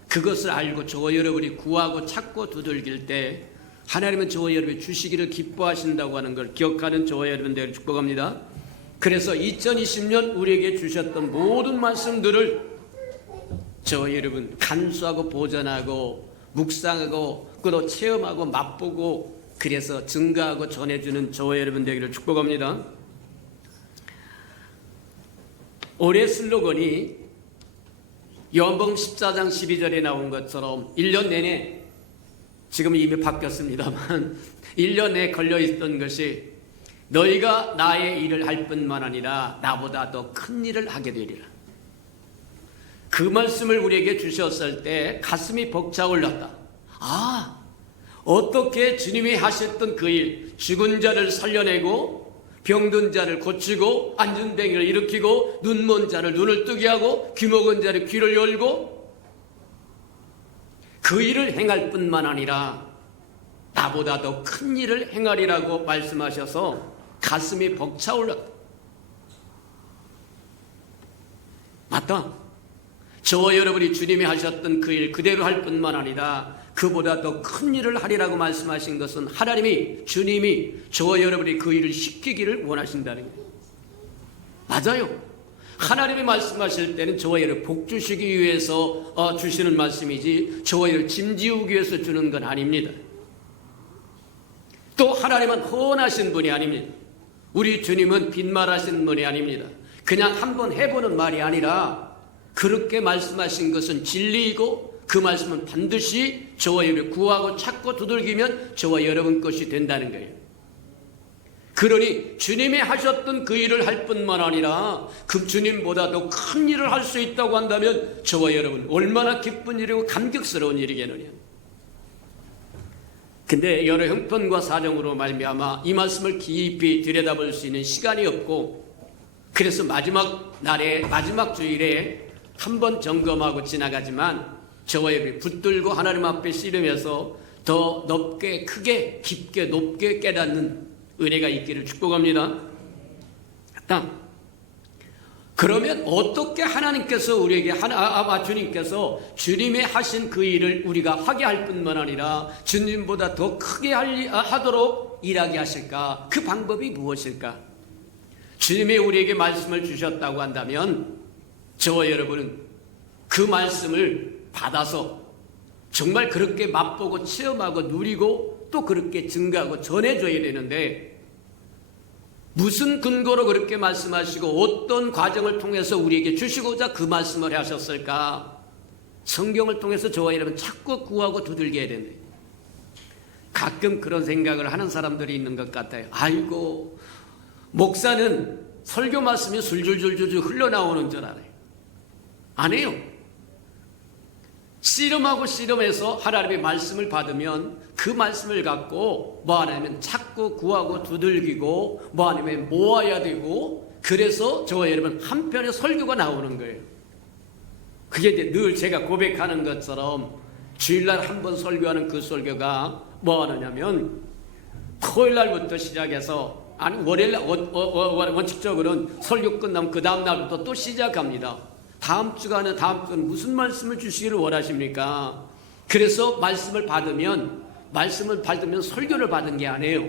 그것을 알고 저와 여러분이 구하고 찾고 두들길 때 하나님은 저와 여러분이 주시기를 기뻐하신다고 하는 걸 기억하는 저와 여러분들을 축복합니다. 그래서 2020년 우리에게 주셨던 모든 말씀들을 저와 여러분 간수하고 보존하고 묵상하고 또 체험하고 맛보고 그래서 증거하고 전해주는 저와 여러분 되기를 축복합니다. 올해 슬로건이 요한복음 14장 12절에 나온 것처럼 1년 내내, 지금 이미 바뀌었습니다만 1년 내에 걸려있던 것이 너희가 나의 일을 할 뿐만 아니라 나보다 더 큰 일을 하게 되리라. 그 말씀을 우리에게 주셨을 때 가슴이 벅차올랐다. 아, 어떻게 주님이 하셨던 그 일, 죽은 자를 살려내고 병든 자를 고치고 앉은 뱅이를 일으키고 눈먼 자를 눈을 뜨게 하고 귀 먹은 자를 귀를 열고 그 일을 행할 뿐만 아니라 나보다 더 큰 일을 행하리라고 말씀하셔서 가슴이 벅차올랐다. 맞다. 저와 여러분이 주님이 하셨던 그 일 그대로 할 뿐만 아니라 그보다 더 큰 일을 하리라고 말씀하신 것은 하나님이, 주님이 저와 여러분이 그 일을 시키기를 원하신다는 거예요. 맞아요. 하나님이 말씀하실 때는 저와 여러분 복 주시기 위해서 주시는 말씀이지 저와 여러분 짐지우기 위해서 주는 건 아닙니다. 또 하나님은 헌하신 분이 아닙니다. 우리 주님은 빈말하신 분이 아닙니다. 그냥 한번 해보는 말이 아니라 그렇게 말씀하신 것은 진리이고 그 말씀은 반드시 저와 여러분 구하고 찾고 두들기면 저와 여러분 것이 된다는 거예요. 그러니 주님이 하셨던 그 일을 할 뿐만 아니라 그 주님보다 더 큰 일을 할 수 있다고 한다면 저와 여러분 얼마나 기쁜 일이고 감격스러운 일이겠느냐. 근데 여러 형편과 사정으로 말미암아 이 말씀을 깊이 들여다볼 수 있는 시간이 없고 그래서 마지막 날에 마지막 주일에 한번 점검하고 지나가지만 저와 여러분이 붙들고 하나님 앞에 씨름해서 더 넓게 크게 깊게 높게 깨닫는 은혜가 있기를 축복합니다. 그러면 어떻게 하나님께서 우리에게 주님께서 주님의 하신 그 일을 우리가 하게 할 뿐만 아니라 주님보다 더 크게 하도록 일하게 하실까? 그 방법이 무엇일까? 주님이 우리에게 말씀을 주셨다고 한다면 저와 여러분은 그 말씀을 받아서 정말 그렇게 맛보고 체험하고 누리고 또 그렇게 증거하고 전해줘야 되는데 무슨 근거로 그렇게 말씀하시고 어떤 과정을 통해서 우리에게 주시고자 그 말씀을 하셨을까? 성경을 통해서 저와 여러분 자꾸 구하고 두들겨야 되는데 가끔 그런 생각을 하는 사람들이 있는 것 같아요. 아이고 목사는 설교 말씀이 술줄줄줄 흘러나오는 줄 알아요. 안 해요. 씨름하고 씨름해서 하나님의 말씀을 받으면 그 말씀을 갖고 뭐 하냐면 찾고 구하고 두들기고 뭐 하냐면 모아야 되고 그래서 저와 여러분 한편의 설교가 나오는 거예요. 그게 이제 늘 제가 고백하는 것처럼 주일날 한 번 설교하는 그 설교가 뭐 하느냐면 토요일날부터 시작해서 아니 월요일날 원칙적으로는 설교 끝나면 그 다음 날부터 또 시작합니다. 다음 주간은 무슨 말씀을 주시기를 원하십니까? 그래서 말씀을 받으면 설교를 받은 게 아니에요.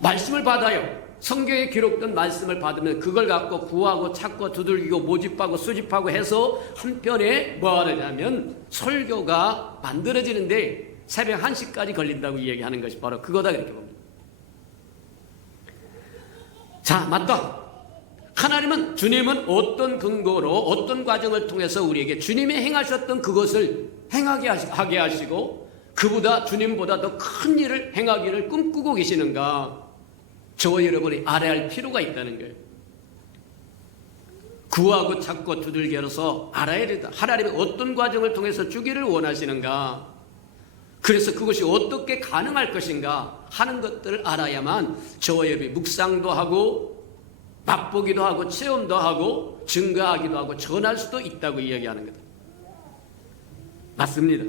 말씀을 받아요. 성경에 기록된 말씀을 받으면 그걸 갖고 구하고 찾고 두들기고 모집하고 수집하고 해서 한편에 뭐 하느냐면 설교가 만들어지는데 새벽 1시까지 걸린다고 얘기하는 것이 바로 그거다 그렇게 봅니다. 자, 맞다. 하나님은 주님은 어떤 근거로 어떤 과정을 통해서 우리에게 주님이 행하셨던 그것을 하게 하시고 그보다 주님보다 더 큰 일을 행하기를 꿈꾸고 계시는가 저와 여러분이 알아야 할 필요가 있다는 거예요. 구하고 찾고 두들겨서 알아야 된다. 하나님이 어떤 과정을 통해서 주기를 원하시는가 그래서 그것이 어떻게 가능할 것인가 하는 것들을 알아야만 저와 여러분이 묵상도 하고 맛보기도 하고 체험도 하고 증거하기도 하고 전할 수도 있다고 이야기하는 거다. 맞습니다.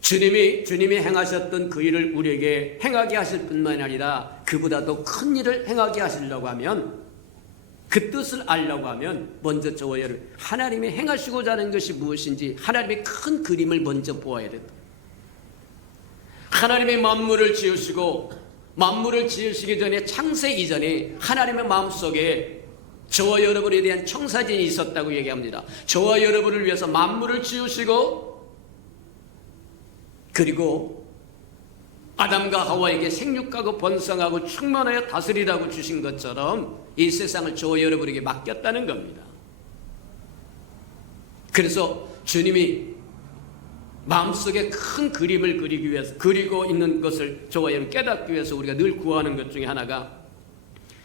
주님이 행하셨던 그 일을 우리에게 행하게 하실 뿐만 아니라 그보다 더 큰 일을 행하게 하시려고 하면 그 뜻을 알려고 하면 먼저 저와 여러분 하나님이 행하시고자 하는 것이 무엇인지 하나님의 큰 그림을 먼저 보아야 된다. 하나님의 만물을 지으시고 만물을 지으시기 전에 창세 이전에 하나님의 마음속에 저와 여러분에 대한 청사진이 있었다고 얘기합니다. 저와 여러분을 위해서 만물을 지으시고 그리고 아담과 하와에게 생육하고 번성하고 충만하여 다스리라고 주신 것처럼 이 세상을 저와 여러분에게 맡겼다는 겁니다. 그래서 주님이 마음속에 큰 그림을 그리기 위해서 그리고 있는 것을 저와 여러분 깨닫기 위해서 우리가 늘 구하는 것 중에 하나가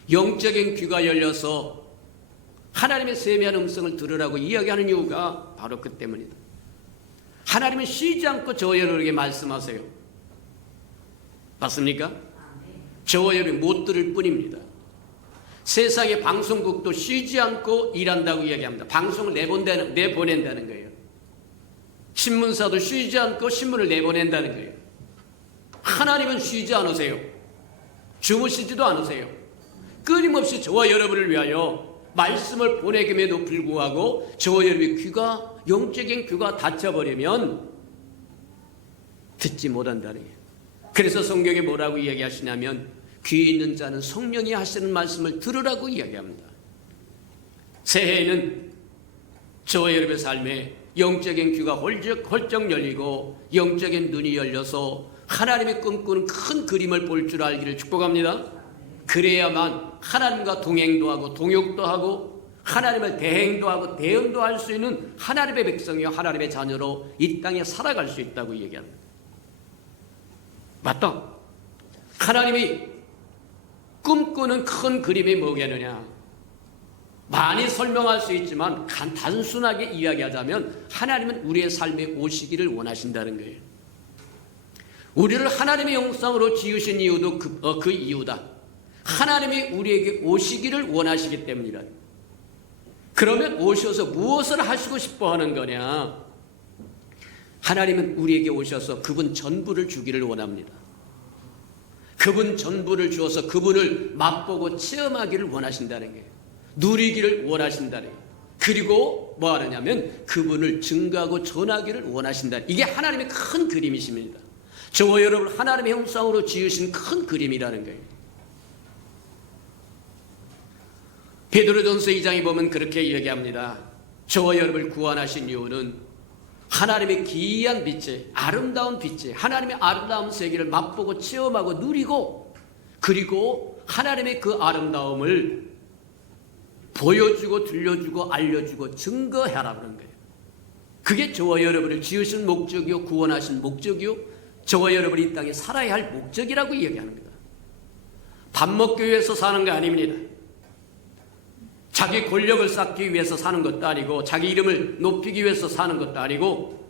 영적인 귀가 열려서 하나님의 세미한 음성을 들으라고 이야기하는 이유가 바로 그 때문이다. 하나님은 쉬지 않고 저와 여러분에게 말씀하세요. 맞습니까? 저와 여러분이 못 들을 뿐입니다. 세상의 방송국도 쉬지 않고 일한다고 이야기합니다. 방송을 내보낸다는 거예요. 신문사도 쉬지 않고 신문을 내보낸다는 거예요. 하나님은 쉬지 않으세요. 주무시지도 않으세요. 끊임없이 저와 여러분을 위하여 말씀을 보내김에도 불구하고 저와 여러분의 귀가 영적인 귀가 닫혀버리면 듣지 못한다는 거예요. 그래서 성경에 뭐라고 이야기하시냐면 귀 있는 자는 성령이 하시는 말씀을 들으라고 이야기합니다. 새해에는 저와 여러분의 삶에 영적인 귀가 홀쩍 열리고 영적인 눈이 열려서 하나님의 꿈꾸는 큰 그림을 볼 줄 알기를 축복합니다. 그래야만 하나님과 동행도 하고 동역도 하고 하나님을 대행도 하고 대응도 할 수 있는 하나님의 백성이요 하나님의 자녀로 이 땅에 살아갈 수 있다고 얘기합니다. 맞다. 하나님이 꿈꾸는 큰 그림이 뭐겠느냐. 많이 설명할 수 있지만 단순하게 이야기하자면 하나님은 우리의 삶에 오시기를 원하신다는 거예요. 우리를 하나님의 형상으로 지으신 이유도 그 이유다. 하나님이 우리에게 오시기를 원하시기 때문이다. 그러면 오셔서 무엇을 하시고 싶어 하는 거냐? 하나님은 우리에게 오셔서 그분 전부를 주기를 원합니다. 그분 전부를 주어서 그분을 맛보고 체험하기를 원하신다는 거예요. 누리기를 원하신다는 거예요. 그리고 뭐 하느냐면 그분을 증거하고 전하기를 원하신다. 이게 하나님의 큰 그림이십니다. 저와 여러분 하나님의 형상으로 지으신 큰 그림이라는 거예요. 베드로전서 2장에 보면 그렇게 얘기합니다. 저와 여러분을 구원하신 이유는 하나님의 기이한 빛에 아름다운 빛에 하나님의 아름다운 세계를 맛보고 체험하고 누리고 그리고 하나님의 그 아름다움을 보여주고 들려주고 알려주고 증거하라 그런 거예요. 그게 저와 여러분을 지으신 목적이요 구원하신 목적이요 저와 여러분이 이 땅에 살아야 할 목적이라고 이야기하는 겁니다. 밥 먹기 위해서 사는 게 아닙니다. 자기 권력을 쌓기 위해서 사는 것도 아니고 자기 이름을 높이기 위해서 사는 것도 아니고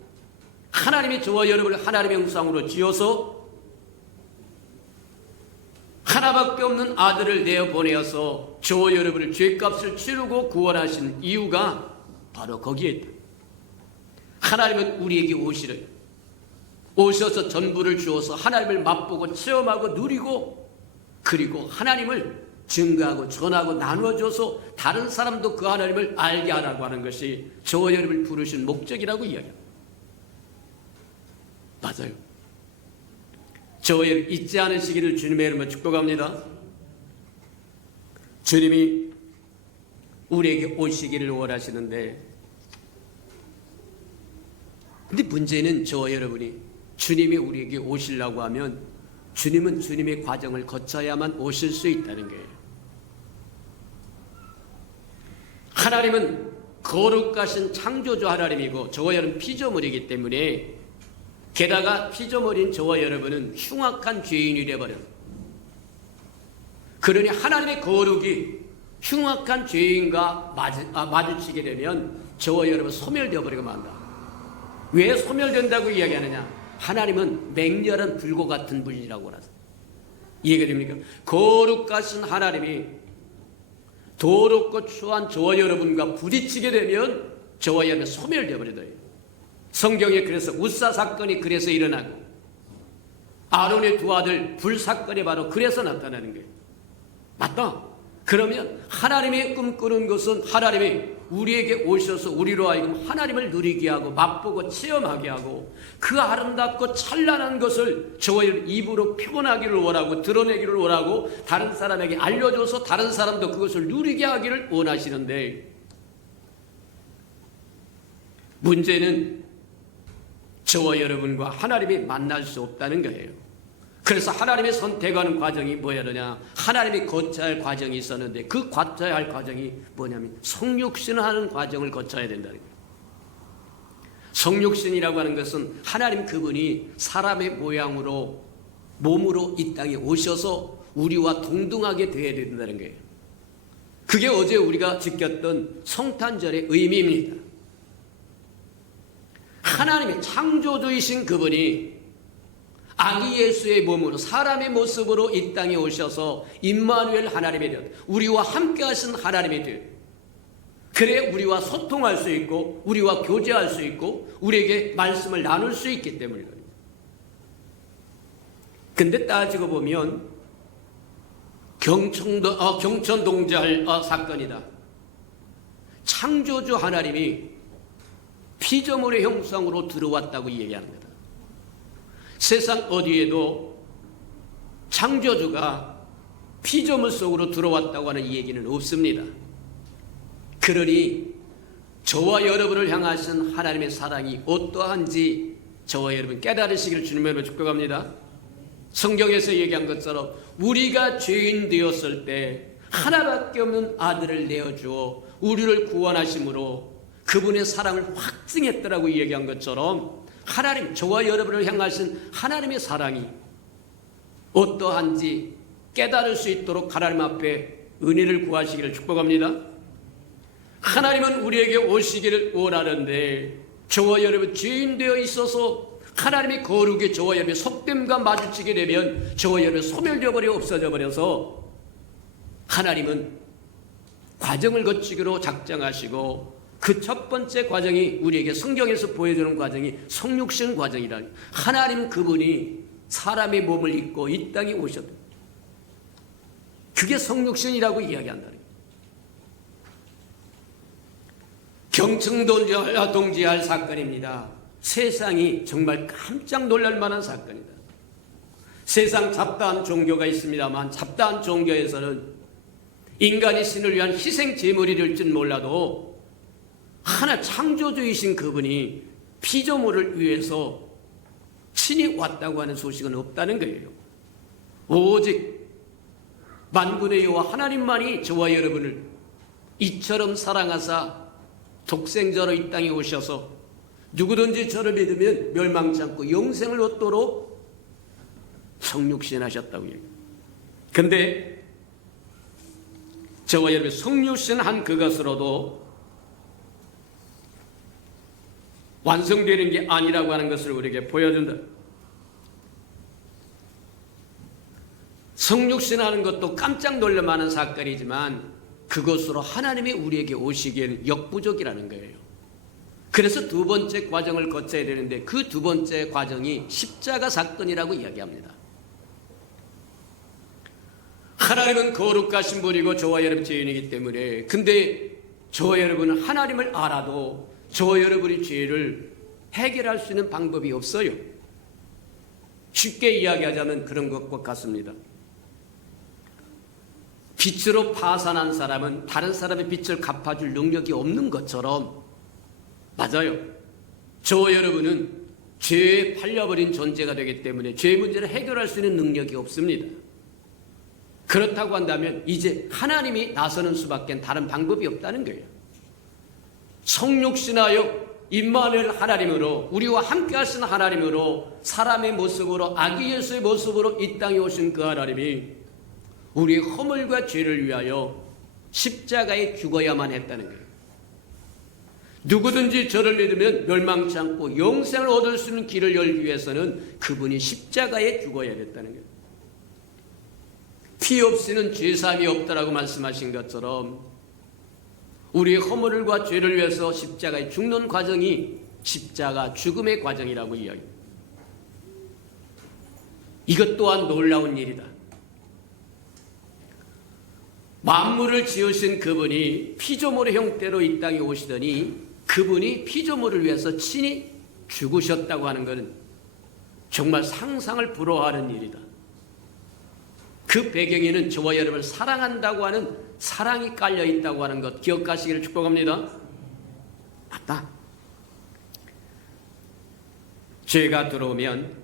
하나님이 저와 여러분을 하나님의 형상으로 지어서 하나밖에 없는 아들을 내어보내어서 저와 여러분을 죄값을 치르고 구원하신 이유가 바로 거기에 있다. 하나님은 우리에게 오셔서 전부를 주어서 하나님을 맛보고 체험하고 누리고 그리고 하나님을 증거하고 전하고 나누어줘서 다른 사람도 그 하나님을 알게 하라고 하는 것이 저와 여러분을 부르신 목적이라고 이야기합니다. 맞아요. 저와 여러분 잊지 않으시기를 주님의 이름으로 축복합니다. 주님이 우리에게 오시기를 원하시는데 근데 문제는 저와 여러분이 주님이 우리에게 오시려고 하면 주님은 주님의 과정을 거쳐야만 오실 수 있다는 거예요. 하나님은 거룩하신 창조주 하나님이고 저와 여러분 피조물이기 때문에 게다가 피조물인 저와 여러분은 흉악한 죄인이 되어버려요. 그러니 하나님의 거룩이 흉악한 죄인과 마주치게 되면 저와 여러분 소멸되어 버리고 만다. 왜 소멸된다고 이야기하느냐? 하나님은 맹렬한 불과 같은 분이라고 하죠. 이해가 됩니까? 거룩하신 하나님이 도롭고 추한 저와 여러분과 부딪히게 되면 저와 여러분 소멸되어 버려요. 성경에 그래서 웃사 사건이 그래서 일어나고 아론의 두 아들 불 사건이 바로 그래서 나타나는 거예요. 맞다. 그러면 하나님이 꿈꾸는 것은 하나님이 우리에게 오셔서 우리로 하여금 하나님을 누리게 하고 맛보고 체험하게 하고 그 아름답고 찬란한 것을 저와 입으로 표현하기를 원하고 드러내기를 원하고 다른 사람에게 알려줘서 다른 사람도 그것을 누리게 하기를 원하시는데 문제는 저와 여러분과 하나님이 만날 수 없다는 거예요. 그래서 하나님의 선택하는 과정이 뭐냐냐? 하나님이 거쳐야 할 과정이 있었는데 그 거쳐야 할 과정이 뭐냐면 성육신하는 과정을 거쳐야 된다는 거예요. 성육신이라고 하는 것은 하나님 그분이 사람의 모양으로 몸으로 이 땅에 오셔서 우리와 동등하게 되어야 된다는 거예요. 그게 어제 우리가 지켰던 성탄절의 의미입니다. 하나님의 창조주이신 그분이 아기 예수의 몸으로 사람의 모습으로 이 땅에 오셔서 임마누엘 하나님이 되었다. 우리와 함께 하신 하나님이 되었다. 그래 우리와 소통할 수 있고 우리와 교제할 수 있고 우리에게 말씀을 나눌 수 있기 때문이다. 근데 따지고 보면 경천동절 사건이다. 창조주 하나님이 피조물의 형상으로 들어왔다고 얘기합니다. 세상 어디에도 창조주가 피조물 속으로 들어왔다고 하는 얘기는 없습니다. 그러니 저와 여러분을 향하신 하나님의 사랑이 어떠한지 저와 여러분 깨달으시기를 주님으로 축복합니다. 성경에서 얘기한 것처럼 우리가 죄인 되었을 때 하나밖에 없는 아들을 내어주어 우리를 구원하심으로 그분의 사랑을 확증했더라고 얘기한 것처럼 하나님, 저와 여러분을 향하신 하나님의 사랑이 어떠한지 깨달을 수 있도록 하나님 앞에 은혜를 구하시기를 축복합니다. 하나님은 우리에게 오시기를 원하는데 저와 여러분 죄인 되어 있어서 하나님의 거룩에 저와 여러분의 속됨과 마주치게 되면 저와 여러분 소멸되어 버려 없어져 버려서 하나님은 과정을 거치기로 작정하시고 그 첫 번째 과정이 우리에게 성경에서 보여주는 과정이 성육신 과정이라. 하나님 그분이 사람의 몸을 입고 이 땅에 오셨다. 그게 성육신이라고 이야기한다. 경청동지할 사건입니다. 세상이 정말 깜짝 놀랄 만한 사건이다. 세상 잡다한 종교가 있습니다만 잡다한 종교에서는 인간이 신을 위한 희생 제물일진 몰라도 하나 창조주이신 그분이 피조물을 위해서 친히 왔다고 하는 소식은 없다는 거예요. 오직 만군의 여호와 하나님만이 저와 여러분을 이처럼 사랑하사 독생자로 이 땅에 오셔서 누구든지 저를 믿으면 멸망치 않고 영생을 얻도록 성육신하셨다고 해요. 그런데 저와 여러분 성육신한 그것으로도 완성되는 게 아니라고 하는 것을 우리에게 보여준다. 성육신하는 것도 깜짝 놀랄만한 사건이지만 그것으로 하나님이 우리에게 오시기에는 역부족이라는 거예요. 그래서 두 번째 과정을 거쳐야 되는데 그 두 번째 과정이 십자가 사건이라고 이야기합니다. 하나님은 거룩하신 분이고 저와 여러분 죄인이기 때문에 근데 저와 여러분은 하나님을 알아도 저와 여러분의 죄를 해결할 수 있는 방법이 없어요. 쉽게 이야기하자면 그런 것과 같습니다. 빛으로 파산한 사람은 다른 사람의 빛을 갚아줄 능력이 없는 것처럼 맞아요. 저와 여러분은 죄에 팔려버린 존재가 되기 때문에 죄 문제를 해결할 수 있는 능력이 없습니다. 그렇다고 한다면 이제 하나님이 나서는 수밖에 다른 방법이 없다는 거예요. 성육신하여 임마누엘 하나님으로 우리와 함께 하신 하나님으로 사람의 모습으로 아기 예수의 모습으로 이 땅에 오신 그 하나님이 우리의 허물과 죄를 위하여 십자가에 죽어야만 했다는 거예요. 누구든지 저를 믿으면 멸망치 않고 영생을 얻을 수 있는 길을 열기 위해서는 그분이 십자가에 죽어야 됐다는 거예요. 피 없이는 죄사함이 없다라고 말씀하신 것처럼 우리의 허물과 죄를 위해서 십자가에 죽는 과정이 십자가 죽음의 과정이라고 이야기합니다. 이것 또한 놀라운 일이다. 만물을 지으신 그분이 피조물의 형태로 이 땅에 오시더니 그분이 피조물을 위해서 친히 죽으셨다고 하는 것은 정말 상상을 불허하는 일이다. 그 배경에는 저와 여러분을 사랑한다고 하는 사랑이 깔려 있다고 하는 것 기억하시기를 축복합니다. 맞다. 죄가 들어오면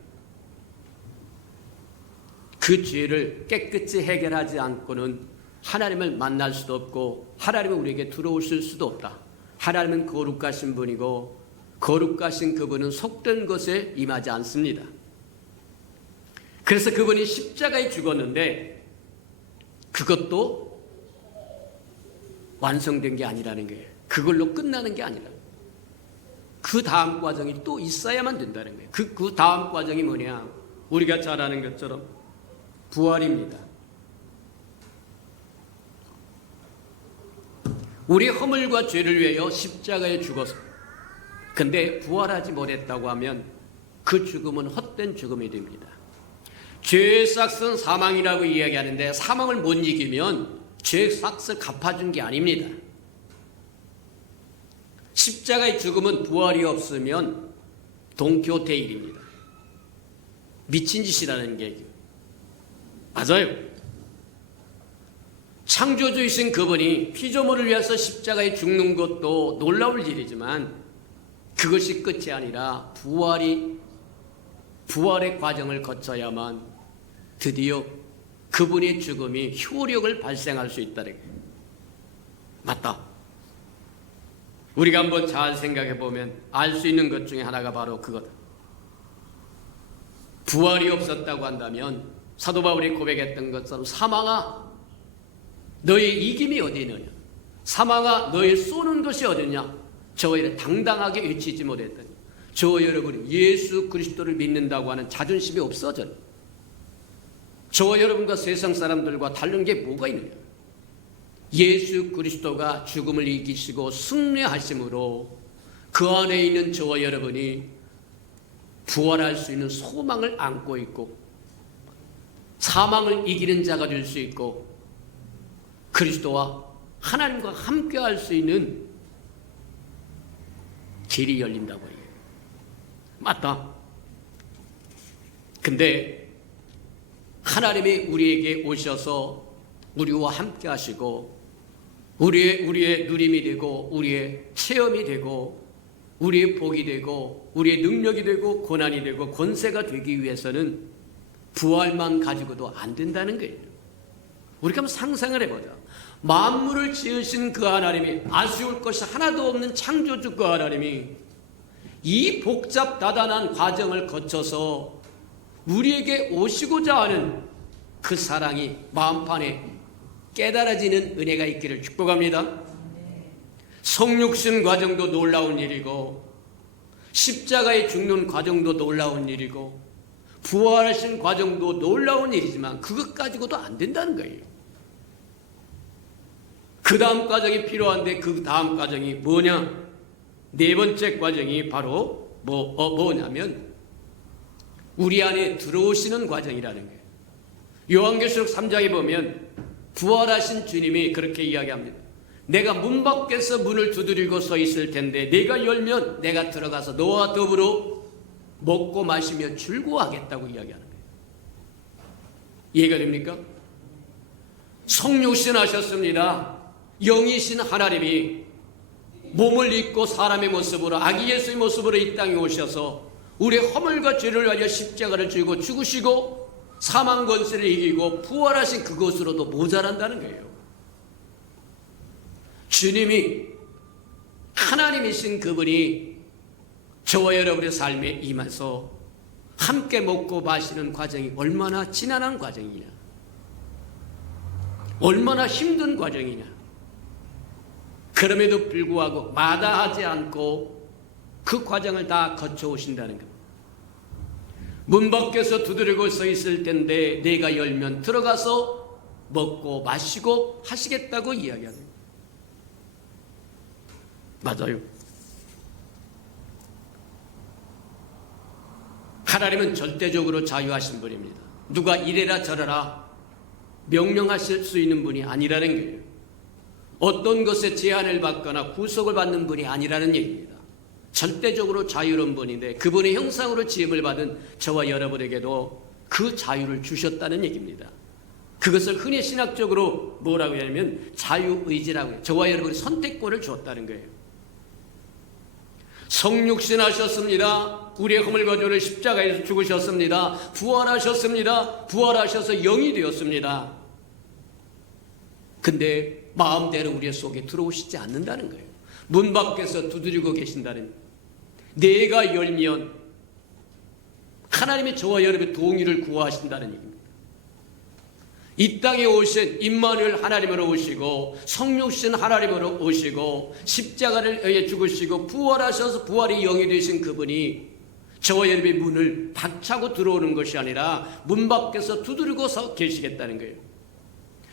그 죄를 깨끗이 해결하지 않고는 하나님을 만날 수도 없고 하나님은 우리에게 들어오실 수도 없다. 하나님은 거룩하신 분이고 거룩하신 그분은 속된 것에 임하지 않습니다. 그래서 그분이 십자가에 죽었는데 그것도 완성된 게 아니라는 거예요. 그걸로 끝나는 게 아니라 그 다음 과정이 또 있어야만 된다는 거예요. 그 다음 과정이 뭐냐? 우리가 잘 아는 것처럼 부활입니다. 우리 허물과 죄를 위하여 십자가에 죽었어. 근데 부활하지 못했다고 하면 그 죽음은 헛된 죽음이 됩니다. 죄의 삭은 사망이라고 이야기하는데 사망을 못 이기면 죄의 삭을 갚아준 게 아닙니다. 십자가의 죽음은 부활이 없으면 동교태일입니다. 미친 짓이라는 게 맞아요. 창조주이신 그분이 피조물을 위해서 십자가에 죽는 것도 놀라울 일이지만 그것이 끝이 아니라 부활의 과정을 거쳐야만 드디어 그분의 죽음이 효력을 발생할 수 있다는 거예요. 맞다. 우리가 한번 잘 생각해 보면 알 수 있는 것 중에 하나가 바로 그거다. 부활이 없었다고 한다면 사도 바울이 고백했던 것처럼 사망아 너의 이김이 어디 있느냐, 사망아 너의 쏘는 것이 어디냐, 저희를 당당하게 외치지 못했더니 저 여러분이 예수 그리스도를 믿는다고 하는 자존심이 없어져요. 저와 여러분과 세상 사람들과 다른 게 뭐가 있느냐? 예수 그리스도가 죽음을 이기시고 승리하심으로 그 안에 있는 저와 여러분이 부활할 수 있는 소망을 안고 있고 사망을 이기는 자가 될 수 있고 그리스도와 하나님과 함께 할 수 있는 길이 열린다고 해요. 맞다. 근데 하나님이 우리에게 오셔서 우리와 함께 하시고 우리의 누림이 되고 우리의 체험이 되고 우리의 복이 되고 우리의 능력이 되고 고난이 되고 권세가 되기 위해서는 부활만 가지고도 안 된다는 거예요. 우리가 한번 상상을 해보자. 만물을 지으신 그 하나님이, 아쉬울 것이 하나도 없는 창조주 그 하나님이 이 복잡다단한 과정을 거쳐서 우리에게 오시고자 하는 그 사랑이 마음판에 깨달아지는 은혜가 있기를 축복합니다. 성육신 과정도 놀라운 일이고 십자가에 죽는 과정도 놀라운 일이고 부활하신 과정도 놀라운 일이지만 그것 가지고도 안 된다는 거예요. 그 다음 과정이 필요한데 그 다음 과정이 뭐냐? 네 번째 과정이 바로 뭐냐면 우리 안에 들어오시는 과정이라는 거예요. 요한계시록 3장에 보면 부활하신 주님이 그렇게 이야기합니다. 내가 문 밖에서 문을 두드리고 서 있을 텐데 내가 열면 내가 들어가서 너와 더불어 먹고 마시며 즐거워하겠다고 이야기하는 거예요. 이해가 됩니까? 성육신 하셨습니다. 영이신 하나님이 몸을 입고 사람의 모습으로 아기 예수의 모습으로 이 땅에 오셔서 우리의 허물과 죄를 위하여 십자가를 지고 죽으시고 사망 권세를 이기고 부활하신 그것으로도 모자란다는 거예요. 주님이 하나님이신 그분이 저와 여러분의 삶에 임해서 함께 먹고 마시는 과정이 얼마나 지난한 과정이냐, 얼마나 힘든 과정이냐. 그럼에도 불구하고 마다하지 않고 그 과정을 다 거쳐오신다는 겁니다. 문 밖에서 두드리고 서 있을 텐데 내가 열면 들어가서 먹고 마시고 하시겠다고 이야기합니다. 맞아요. 하나님은 절대적으로 자유하신 분입니다. 누가 이래라 저래라 명령하실 수 있는 분이 아니라는 거예요. 어떤 것에 제한을 받거나 구속을 받는 분이 아니라는 얘기입니다. 절대적으로 자유로운 분인데 그분의 형상으로 지음을 받은 저와 여러분에게도 그 자유를 주셨다는 얘기입니다. 그것을 흔히 신학적으로 뭐라고 하냐면 자유의지라고 해요. 저와 여러분의 선택권을 주었다는 거예요. 성육신 하셨습니다. 우리의 허물과 죄를 십자가에서 죽으셨습니다. 부활하셨습니다. 부활하셔서 영이 되었습니다. 근데 마음대로 우리 속에 들어오시지 않는다는 거예요. 문 밖에서 두드리고 계신다는, 내가 열면 하나님이 저와 여러분의 동의를 구하신다는 얘기입니다. 이 땅에 오신 임마누엘 하나님으로 오시고 성육신 하나님으로 오시고 십자가를 위해 죽으시고 부활하셔서 부활의 영이 되신 그분이 저와 여러분의 문을 박차고 들어오는 것이 아니라 문 밖에서 두드리고 서 계시겠다는 거예요.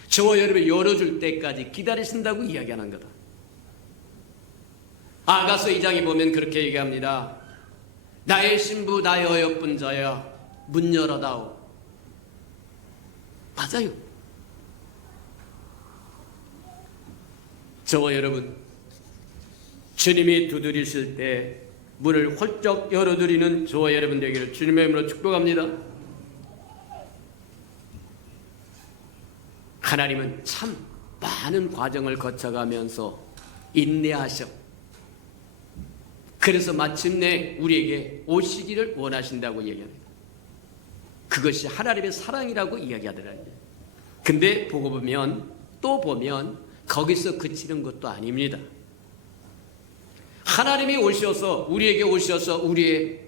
저와 여러분이 열어줄 때까지 기다리신다고 이야기하는 거다. 아가서 2장에 보면 그렇게 얘기합니다. 나의 신부 나의 어여쁜 자야 문 열어다오. 맞아요. 저와 여러분, 주님이 두드리실 때 문을 홀쩍 열어드리는 저와 여러분 되기를 주님의 이름으로 축복합니다. 하나님은 참 많은 과정을 거쳐가면서 인내하셔. 그래서 마침내 우리에게 오시기를 원하신다고 얘기합니다. 그것이 하나님의 사랑이라고 이야기하더라고요. 근데 보고 보면 또 보면 거기서 그치는 것도 아닙니다. 하나님이 오셔서 우리에게 오셔서 우리의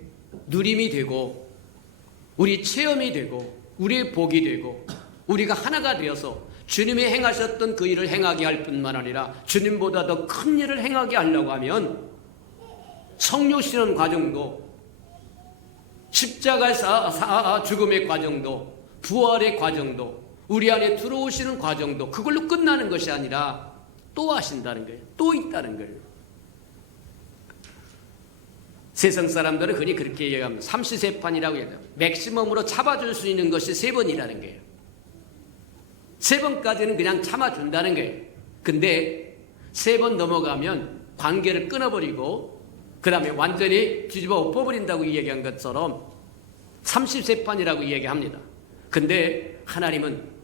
누림이 되고 우리 체험이 되고 우리의 복이 되고 우리가 하나가 되어서 주님이 행하셨던 그 일을 행하게 할 뿐만 아니라 주님보다 더 큰 일을 행하게 하려고 하면 성육신의 과정도 십자가 죽음의 과정도 부활의 과정도 우리 안에 들어오시는 과정도 그걸로 끝나는 것이 아니라 또 하신다는 거예요. 또 있다는 거예요. 세상 사람들은 흔히 그렇게 얘기합니다. 삼시세판이라고 얘기합니다. 맥시멈으로 참아줄 수 있는 것이 3번이라는 거예요. 3번까지는 그냥 참아준다는 거예요. 근데 3번 넘어가면 관계를 끊어버리고 그 다음에 완전히 뒤집어 엎어버린다고 이야기한 것처럼 30세판이라고 이야기합니다. 근데 하나님은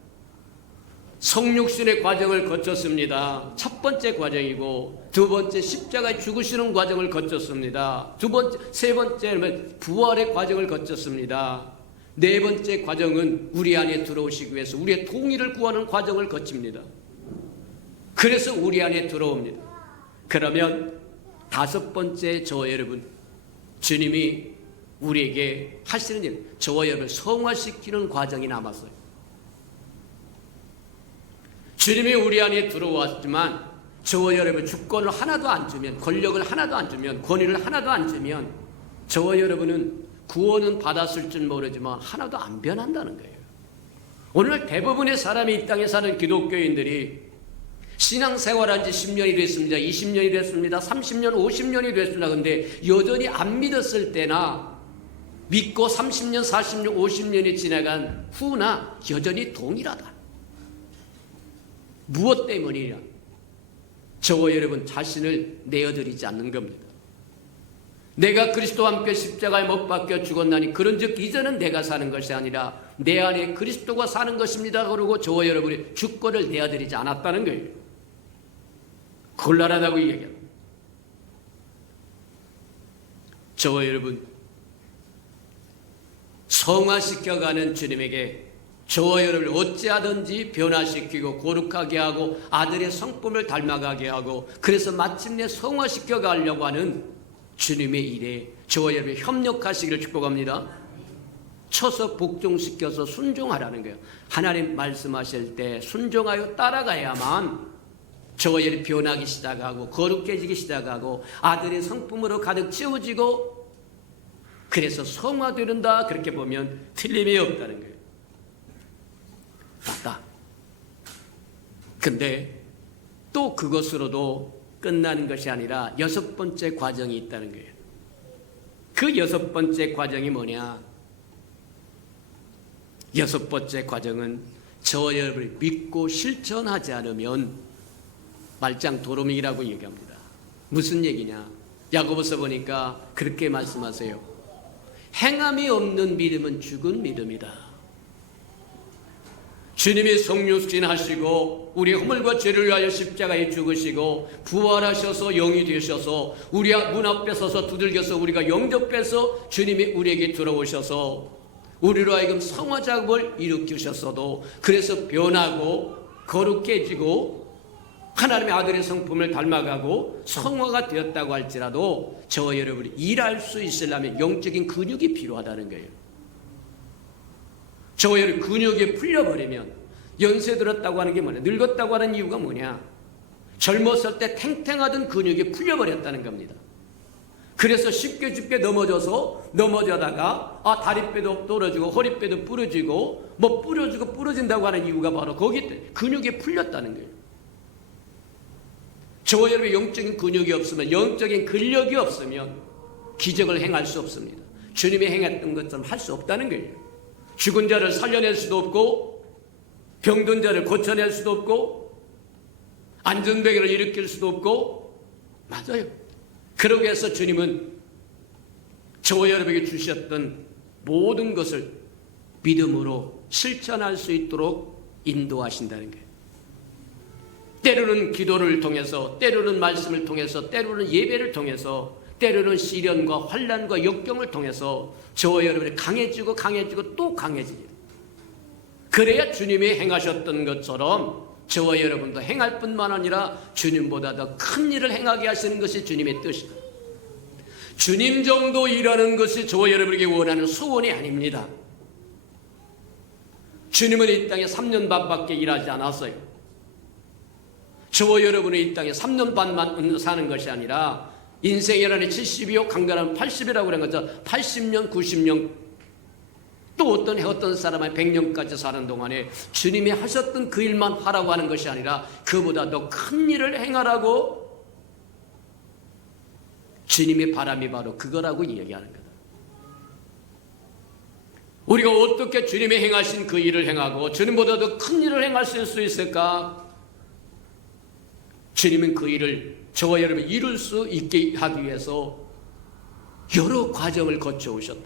성육신의 과정을 거쳤습니다. 첫 번째 과정이고 두 번째 십자가에 죽으시는 과정을 거쳤습니다. 세 번째는 부활의 과정을 거쳤습니다. 네 번째 과정은 우리 안에 들어오시기 위해서 우리의 통일을 구하는 과정을 거칩니다. 그래서 우리 안에 들어옵니다. 그러면 다섯 번째 저와 여러분, 주님이 우리에게 하시는 일, 저와 여러분을 성화시키는 과정이 남았어요. 주님이 우리 안에 들어왔지만 저와 여러분 주권을 하나도 안 주면, 권력을 하나도 안 주면, 권위를 하나도 안 주면 저와 여러분은 구원은 받았을 줄 모르지만 하나도 안 변한다는 거예요. 오늘 대부분의 사람이 이 땅에 사는 기독교인들이 신앙생활한 지 10년이 됐습니다. 20년이 됐습니다. 30년, 50년이 됐습니다. 그런데 여전히 안 믿었을 때나 믿고 30년, 40년, 50년이 지나간 후나 여전히 동일하다. 무엇 때문이냐? 저와 여러분 자신을 내어드리지 않는 겁니다. 내가 그리스도와 함께 십자가에 못 박혀 죽었나니 그런즉 이제는 내가 사는 것이 아니라 내 안에 그리스도가 사는 것입니다. 그러고 저와 여러분이 주권을 내어드리지 않았다는 거예요. 곤란하다고 얘기합니다. 저와 여러분 성화시켜가는 주님에게 저와 여러분을 어찌하든지 변화시키고 거룩하게 하고 아들의 성품을 닮아가게 하고 그래서 마침내 성화시켜 가려고 하는 주님의 일에 저와 여러분이 협력하시기를 축복합니다. 쳐서 복종시켜서 순종하라는 거예요. 하나님 말씀하실 때 순종하여 따라가야만 저와 여러분이 변하기 시작하고 거룩해지기 시작하고 아들의 성품으로 가득 채워지고 그래서 성화되는다. 그렇게 보면 틀림이 없다는 거예요. 맞다. 근데 또 그것으로도 끝나는 것이 아니라 여섯 번째 과정이 있다는 거예요. 그 여섯 번째 과정이 뭐냐? 여섯 번째 과정은 저와 여러분이 믿고 실천하지 않으면 말짱 도루묵이라고 얘기합니다. 무슨 얘기냐? 야고보서 보니까 그렇게 말씀하세요. 행함이 없는 믿음은 죽은 믿음이다. 주님이 성육신 하시고 우리 허물과 죄를 위하여 십자가에 죽으시고 부활하셔서 영이 되셔서 우리 문 앞에 서서 두들겨서 우리가 영접해서 주님이 우리에게 들어오셔서 우리로 하여금 성화 작업을 일으키셨어도 그래서 변하고 거룩해지고 하나님의 아들의 성품을 닮아가고 성화가 되었다고 할지라도 저와 여러분이 일할 수 있으려면 영적인 근육이 필요하다는 거예요. 저와 여러분 근육이 풀려버리면 연세 들었다고 하는 게 뭐냐? 늙었다고 하는 이유가 뭐냐? 젊었을 때 탱탱하던 근육이 풀려버렸다는 겁니다. 그래서 쉽게 넘어져다가 다리뼈도 부러지고 허리뼈도 부러지고 부러진다고 하는 이유가 바로 거기 때문에 근육이 풀렸다는 거예요. 저와 여러분의 영적인 근육이 없으면, 영적인 근력이 없으면 기적을 행할 수 없습니다. 주님이 행했던 것처럼 할 수 없다는 거예요. 죽은 자를 살려낼 수도 없고, 병든 자를 고쳐낼 수도 없고, 안전병을 일으킬 수도 없고, 맞아요. 그러기 위해서 주님은 저와 여러분에게 주셨던 모든 것을 믿음으로 실천할 수 있도록 인도하신다는 거예요. 때로는 기도를 통해서, 때로는 말씀을 통해서, 때로는 예배를 통해서, 때로는 시련과 환난과 역경을 통해서 저와 여러분이 강해지고 또 강해집니다. 그래야 주님이 행하셨던 것처럼 저와 여러분도 행할 뿐만 아니라 주님보다 더 큰 일을 행하게 하시는 것이 주님의 뜻이다. 주님 정도 일하는 것이 저와 여러분에게 원하는 소원이 아닙니다. 주님은 이 땅에 3년 반밖에 일하지 않았어요. 저와 여러분은 이 땅에 3년 반만 사는 것이 아니라 인생의 날이 70이요 강건하면 80이라고 그런 거죠. 80년, 90년, 또 어떤 사람은 100년까지 사는 동안에 주님이 하셨던 그 일만 하라고 하는 것이 아니라 그보다 더 큰 일을 행하라고 주님의 바람이 바로 그거라고 이야기하는 거다. 우리가 어떻게 주님이 행하신 그 일을 행하고 주님보다 더 큰 일을 행하실 수 있을까? 주님은 그 일을 저와 여러분이 이룰 수 있게 하기 위해서 여러 과정을 거쳐오셨다.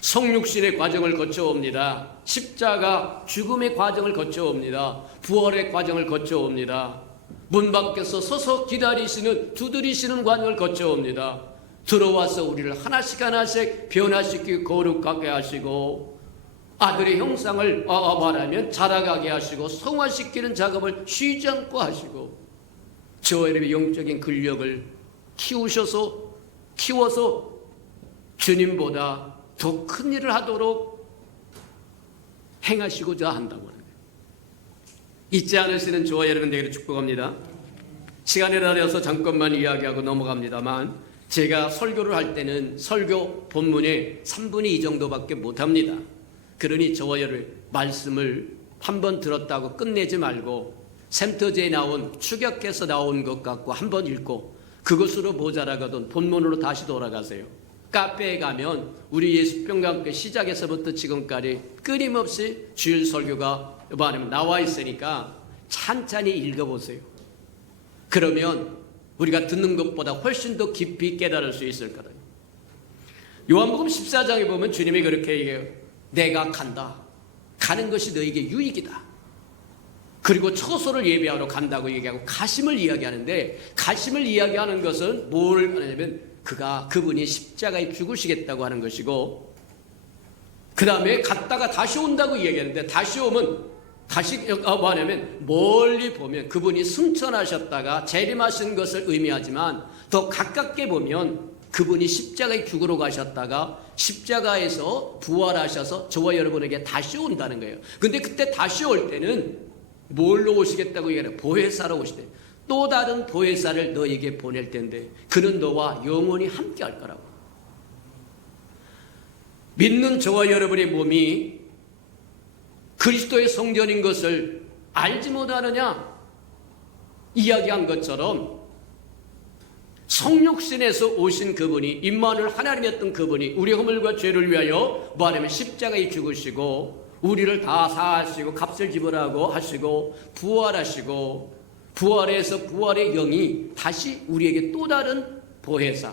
성육신의 과정을 거쳐옵니다. 십자가 죽음의 과정을 거쳐옵니다. 부활의 과정을 거쳐옵니다. 문 밖에서 서서 기다리시는, 두드리시는 과정을 거쳐옵니다. 들어와서 우리를 하나씩 변화시키고 거룩하게 하시고 아들의 형상을 말하면 자라가게 하시고 성화시키는 작업을 쉬지 않고 하시고 저와 여러분의 영적인 근력을 키워서 주님보다 더 큰 일을 하도록 행하시고자 한다고 하는 거예요. 잊지 않으시는 저와 여러분들에게 축복합니다. 시간에 달려서 잠깐만 이야기하고 넘어갑니다만 제가 설교를 할 때는 설교 본문의 3분의 2 정도밖에 못합니다. 그러니 저와 여러분 말씀을 한번 들었다고 끝내지 말고 샘터제에 나온 축약해서 나온 것 같고 한번 읽고 그것으로 모자라거든 본문으로 다시 돌아가세요. 카페에 가면 우리 예수평강교회 시작에서부터 지금까지 끊임없이 주일 설교가 말하면 나와 있으니까 찬찬히 읽어보세요. 그러면 우리가 듣는 것보다 훨씬 더 깊이 깨달을 수 있을 거다. 요한복음 14장에 보면 주님이 그렇게 얘기해요. 내가 간다. 가는 것이 너에게 유익이다. 그리고 처소를 예배하러 간다고 얘기하고 가심을 이야기하는데 가심을 이야기하는 것은 뭘 하냐면 그분이 십자가에 죽으시겠다고 하는 것이고 그 다음에 갔다가 다시 온다고 얘기하는데 다시 오면 뭐하냐면 멀리 보면 그분이 승천하셨다가 재림하신 것을 의미하지만 더 가깝게 보면 그분이 십자가에 죽으러 가셨다가 십자가에서 부활하셔서 저와 여러분에게 다시 온다는 거예요. 근데 그때 다시 올 때는 뭘로 오시겠다고 얘기해요? 보혜사로 오시대. 또 다른 보혜사를 너에게 보낼 텐데 그는 너와 영원히 함께 할 거라고. 믿는 저와 여러분의 몸이 그리스도의 성전인 것을 알지 못하느냐? 이야기한 것처럼 성육신에서 오신 그분이 임마누엘 하나님이었던 그분이 우리 허물과 죄를 위하여 뭐하냐면 십자가에 죽으시고 우리를 다 사하시고 값을 지불하고 하시고 부활하시고 부활해서 부활의 영이 다시 우리에게 또 다른 보혜사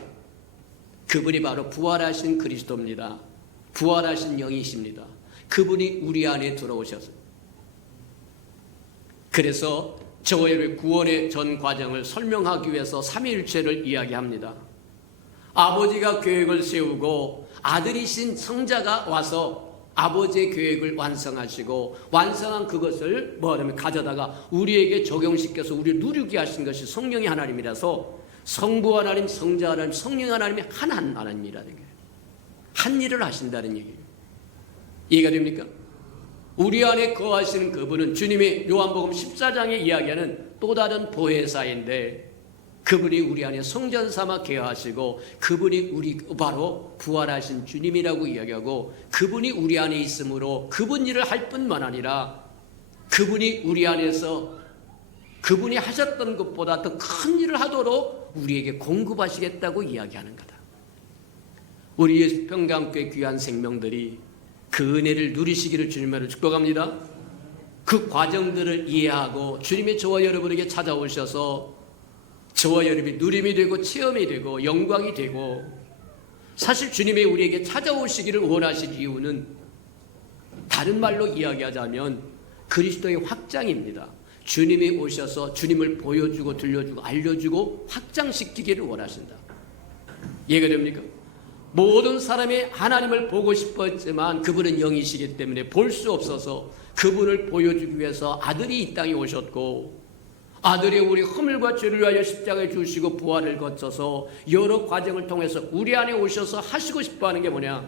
그분이 바로 부활하신 그리스도입니다. 부활하신 영이십니다. 그분이 우리 안에 들어오셔서 그래서 저와 여러분의 구원의 전 과정을 설명하기 위해서 삼위일체를 이야기합니다. 아버지가 계획을 세우고 아들이신 성자가 와서 아버지의 계획을 완성하시고 완성한 그것을 뭐하냐면 가져다가 우리에게 적용시켜서 우리를 누리게 하신 것이 성령의 하나님이라서 성부 하나님, 성자 하나님, 성령 하나님이 한 하나님이라는 거예요. 한 일을 하신다는 얘기예요. 이해가 됩니까? 우리 안에 거하시는 그분은 주님의 요한복음 14장에 이야기하는 또 다른 보혜사인데 그분이 우리 안에 성전 삼아 계하시고 그분이 우리 바로 부활하신 주님이라고 이야기하고 그분이 우리 안에 있으므로 그분 일을 할 뿐만 아니라 그분이 우리 안에서 그분이 하셨던 것보다 더 큰 일을 하도록 우리에게 공급하시겠다고 이야기하는 거다. 우리 예수 평강교회 귀한 생명들이 그 은혜를 누리시기를 주님으로 축복합니다. 그 과정들을 이해하고 주님이 저와 여러분에게 찾아오셔서 저와 여러분이 누림이 되고 체험이 되고 영광이 되고 사실 주님이 우리에게 찾아오시기를 원하신 이유는 다른 말로 이야기하자면 그리스도의 확장입니다. 주님이 오셔서 주님을 보여주고 들려주고 알려주고 확장시키기를 원하신다. 이해가 됩니까? 모든 사람이 하나님을 보고 싶어 했지만 그분은 영이시기 때문에 볼 수 없어서 그분을 보여주기 위해서 아들이 이 땅에 오셨고 아들이 우리 허물과 죄를 위하여 십자가에 주시고 부활을 거쳐서 여러 과정을 통해서 우리 안에 오셔서 하시고 싶어하는 게 뭐냐?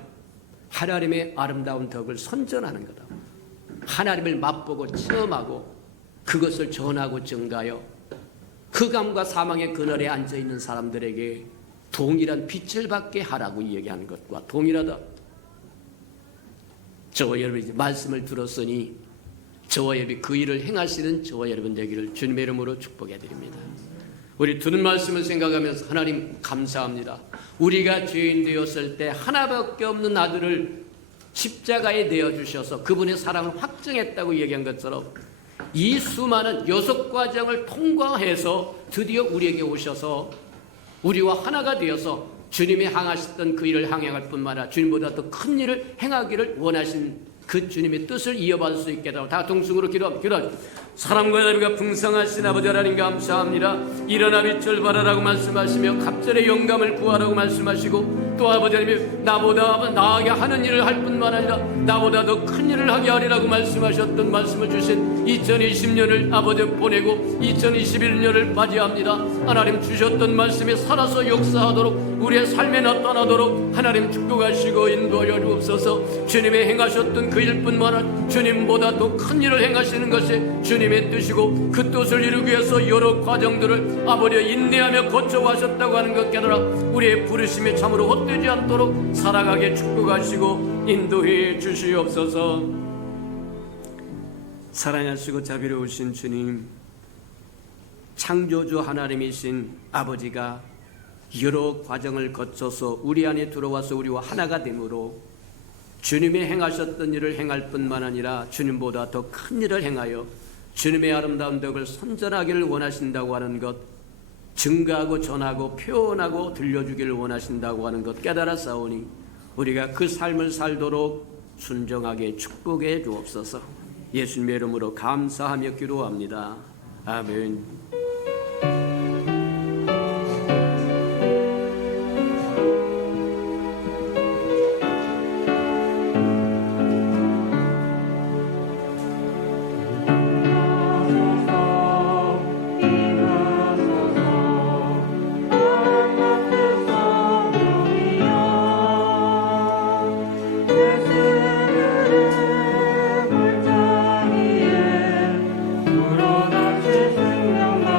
하나님의 아름다운 덕을 선전하는 거다. 하나님을 맛보고 체험하고 그것을 전하고 증가하여 흑암과 사망의 그늘에 앉아있는 사람들에게 동일한 빛을 받게 하라고 얘기하는 것과 동일하다. 저와 여러분이 이제 말씀을 들었으니 저와 여러분이 그 일을 행하시는 저와 여러분 되기를 주님의 이름으로 축복해 드립니다. 우리 듣는 말씀을 생각하면서 하나님 감사합니다. 우리가 죄인 되었을 때 하나밖에 없는 아들을 십자가에 내어주셔서 그분의 사랑을 확증했다고 얘기한 것처럼 이 수많은 6과정을 통과해서 드디어 우리에게 오셔서 우리와 하나가 되어서 주님이 향하셨던 그 일을 향할 뿐만 아니라 주님보다 더 큰 일을 행하기를 원하신 그 주님의 뜻을 이어받을 수 있게 하도록 다 동승으로 기도합니다. 사랑과 자비가 풍성하신 아버지 하나님 감사합니다. 일어나 빛을 발하라고 말씀하시며 갑절의 영감을 구하라고 말씀하시고 또 아버지 하나님 나보다 나아게 하는 일을 할 뿐만 아니라 나보다 더 큰 일을 하게 하리라고 말씀하셨던 말씀을 주신 2020년을 아버지 보내고 2021년을 맞이합니다. 하나님 주셨던 말씀이 살아서 역사하도록 우리의 삶에 나타나도록 하나님 축복하시고 인도하여 주옵소서. 주님의 행하셨던 그 일뿐만 아니라 주님보다 더 큰 일을 행하시는 것이 주님의 뜻이고 그 뜻을 이루기 위해서 여러 과정들을 아버지 인내하며 거쳐가셨다고 하는 것 깨달아 우리의 부르심이 참으로 헛되지 않도록 살아가게 축복하시고 인도해 주시옵소서. 사랑하시고 자비로우신 주님, 창조주 하나님이신 아버지가 여러 과정을 거쳐서 우리 안에 들어와서 우리와 하나가 되므로 주님이 행하셨던 일을 행할 뿐만 아니라 주님보다 더 큰 일을 행하여 주님의 아름다운 덕을 선전하기를 원하신다고 하는 것, 증가하고 전하고 표현하고 들려주기를 원하신다고 하는 것 깨달았사오니 우리가 그 삶을 살도록 순종하게 축복해 주옵소서. 예수님의 이름으로 감사하며 기도합니다. 아멘. 물어다실 생명만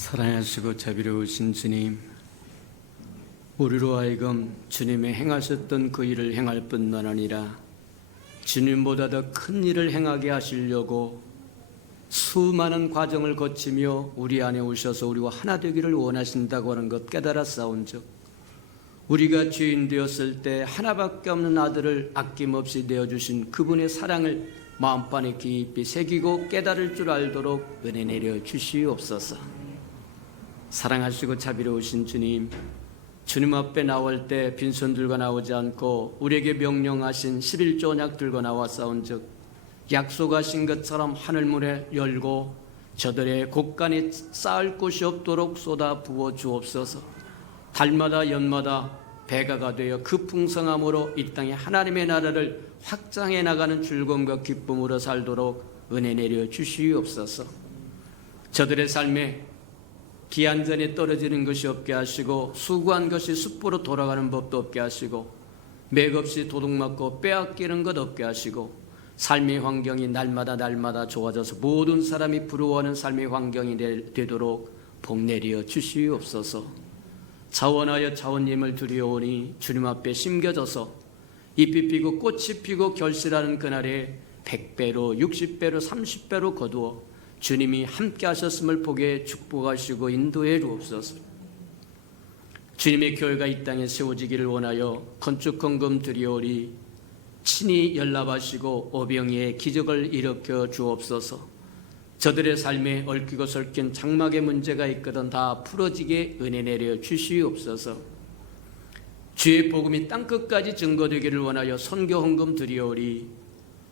사랑하시고 자비로우신 주님, 우리로 하여금 주님의 행하셨던 그 일을 행할 뿐만 아니라 주님보다 더 큰 일을 행하게 하시려고 수많은 과정을 거치며 우리 안에 오셔서 우리와 하나 되기를 원하신다고 하는 것 깨달아 싸운즉, 우리가 죄인 되었을 때 하나밖에 없는 아들을 아낌없이 내어주신 그분의 사랑을 마음판에 깊이 새기고 깨달을 줄 알도록 은혜 내려 주시옵소서. 사랑하시고 자비로우신 주님, 주님 앞에 나올 때 빈손 들고 나오지 않고 우리에게 명령하신 11조 언약 들고 나왔사온즉, 약속하신 것처럼 하늘문을 열고 저들의 곳간에 쌓을 곳이 없도록 쏟아 부어 주옵소서. 달마다 연마다 배가가 되어 그 풍성함으로 이 땅에 하나님의 나라를 확장해 나가는 즐거움과 기쁨으로 살도록 은혜 내려 주시옵소서. 저들의 삶에 기한전에 떨어지는 것이 없게 하시고, 수고한 것이 숯불로 돌아가는 법도 없게 하시고, 맥없이 도둑맞고 빼앗기는 것 없게 하시고, 삶의 환경이 날마다 좋아져서 모든 사람이 부러워하는 삶의 환경이 되도록 복 내려 주시옵소서. 자원하여 자원님을 두려오니 주님 앞에 심겨져서 잎이 피고 꽃이 피고 결실하는 그날에 100배로 60배로 30배로 거두어 주님이 함께 하셨음을 보게 축복하시고 인도해 주옵소서. 주님의 교회가 이 땅에 세워지기를 원하여 건축 헌금 드리오리 친히 연락하시고 오병이의 기적을 일으켜 주옵소서. 저들의 삶에 얽히고 설킨 장막의 문제가 있거든 다 풀어지게 은혜 내려 주시옵소서. 주의 복음이 땅끝까지 증거되기를 원하여 선교 헌금 드리오리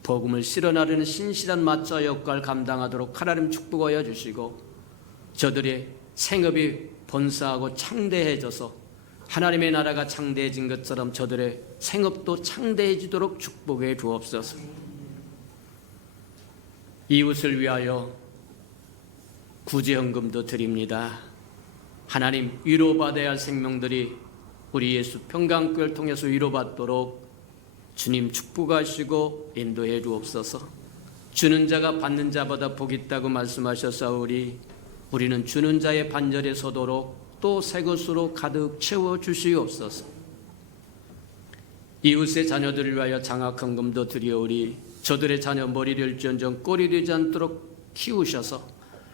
복음을 실현하려는 신실한 마차 역할 감당하도록 하나님 축복하여 주시고, 저들의 생업이 번사하고 창대해져서 하나님의 나라가 창대해진 것처럼 저들의 생업도 창대해지도록 축복해 주옵소서. 이웃을 위하여 구제헌금도 드립니다. 하나님, 위로받아야 할 생명들이 우리 예수 평강교회를 통해서 위로받도록 주님 축복하시고 인도해 주옵소서. 주는 자가 받는 자보다 복이 있다고 말씀하셨사오니 우리는 주는 자의 반절에 서도록 또 새 것으로 가득 채워 주시옵소서. 이웃의 자녀들을 위하여 장학헌금도 드리오리 저들의 자녀 머리를 일전전 꼴이 되지 않도록 키우셔서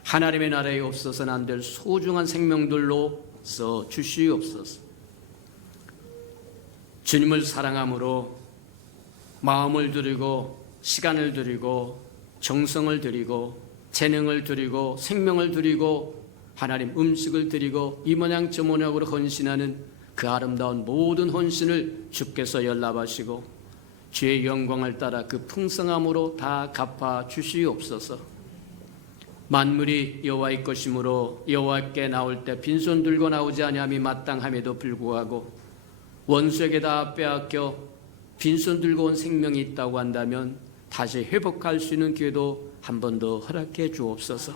하나님의 나라에 없어서는 안 될 소중한 생명들로 써 주시옵소서. 주님을 사랑함으로 마음을 드리고 시간을 드리고 정성을 드리고 재능을 드리고 생명을 드리고 하나님 음식을 드리고 이 모양 저 모양으로 헌신하는 그 아름다운 모든 헌신을 주께서 연락하시고 주의 영광을 따라 그 풍성함으로 다 갚아 주시옵소서. 만물이 여호와의 것이므로 여호와께 나올 때 빈손 들고 나오지 아니함이 마땅함에도 불구하고 원수에게 다 빼앗겨 빈손 들고 온 생명이 있다고 한다면 다시 회복할 수 있는 기회도 한 번 더 허락해 주옵소서.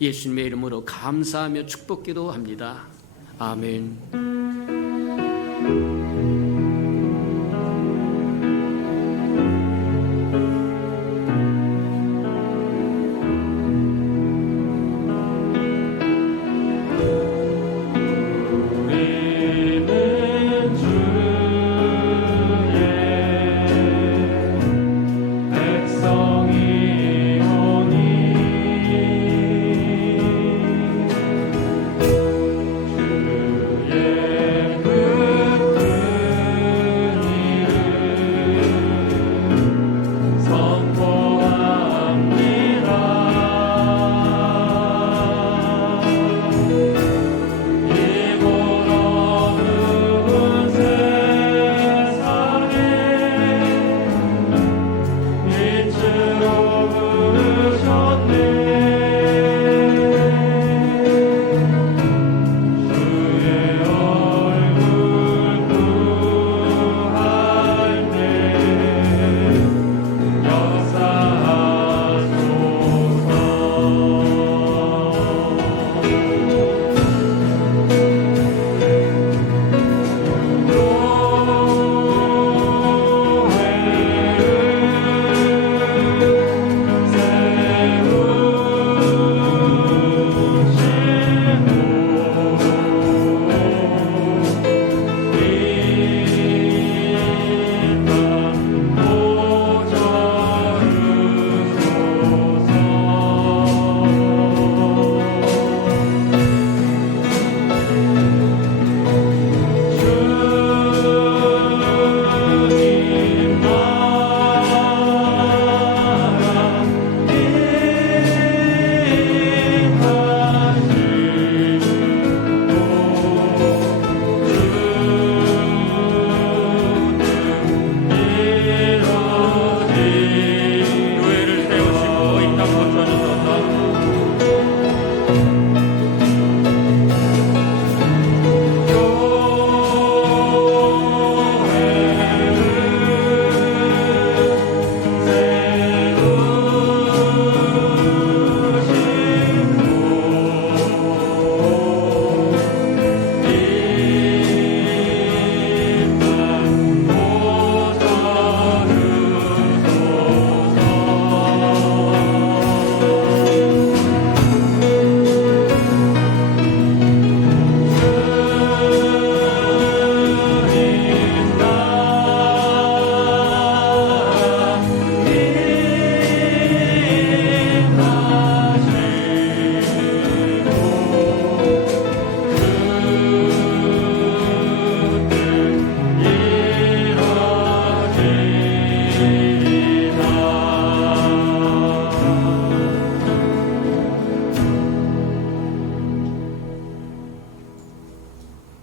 예수님의 이름으로 감사하며 축복기도 합니다. 아멘.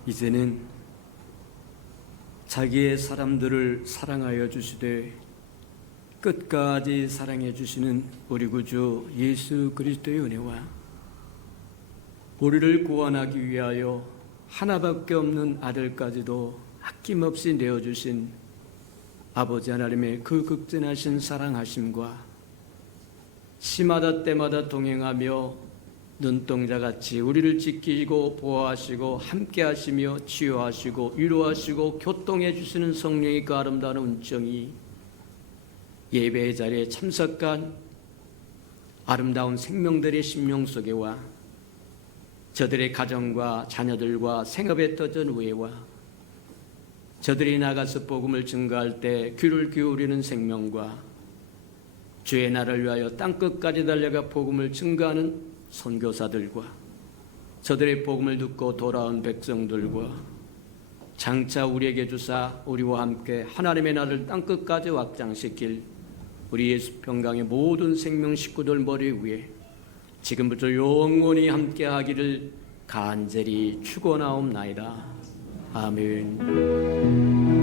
이제는 자기의 사람들을 사랑하여 주시되 끝까지 사랑해 주시는 우리 구주 예수 그리스도의 은혜와 우리를 구원하기 위하여 하나밖에 없는 아들까지도 아낌없이 내어주신 아버지 하나님의 그 극진하신 사랑하심과 시마다 때마다 동행하며 눈동자같이 우리를 지키시고 보호하시고 함께하시며 치유하시고 위로하시고 교통해 주시는 성령의 그 아름다운 은총이 예배의 자리에 참석한 아름다운 생명들의 심령 속에와 저들의 가정과 자녀들과 생업에 터진 우애와 저들이 나가서 복음을 증거할 때 귀를 기울이는 생명과 주의 나라를 위하여 땅끝까지 달려가 복음을 증거하는 선교사들과 저들의 복음을 듣고 돌아온 백성들과 장차 우리에게 주사 우리와 함께 하나님의 나라를 땅끝까지 확장시킬 우리 예수 평강의 모든 생명 식구들 머리 위에 지금부터 영원히 함께하기를 간절히 축원하옵나이다. 아멘.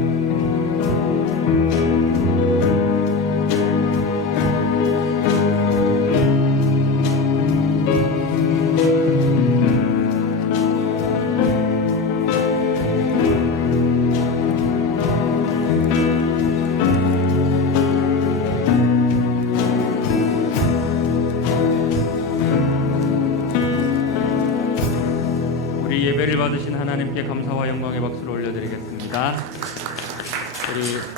예배를 받으신 하나님께 감사와 영광의 박수를 올려드리겠습니다. 우리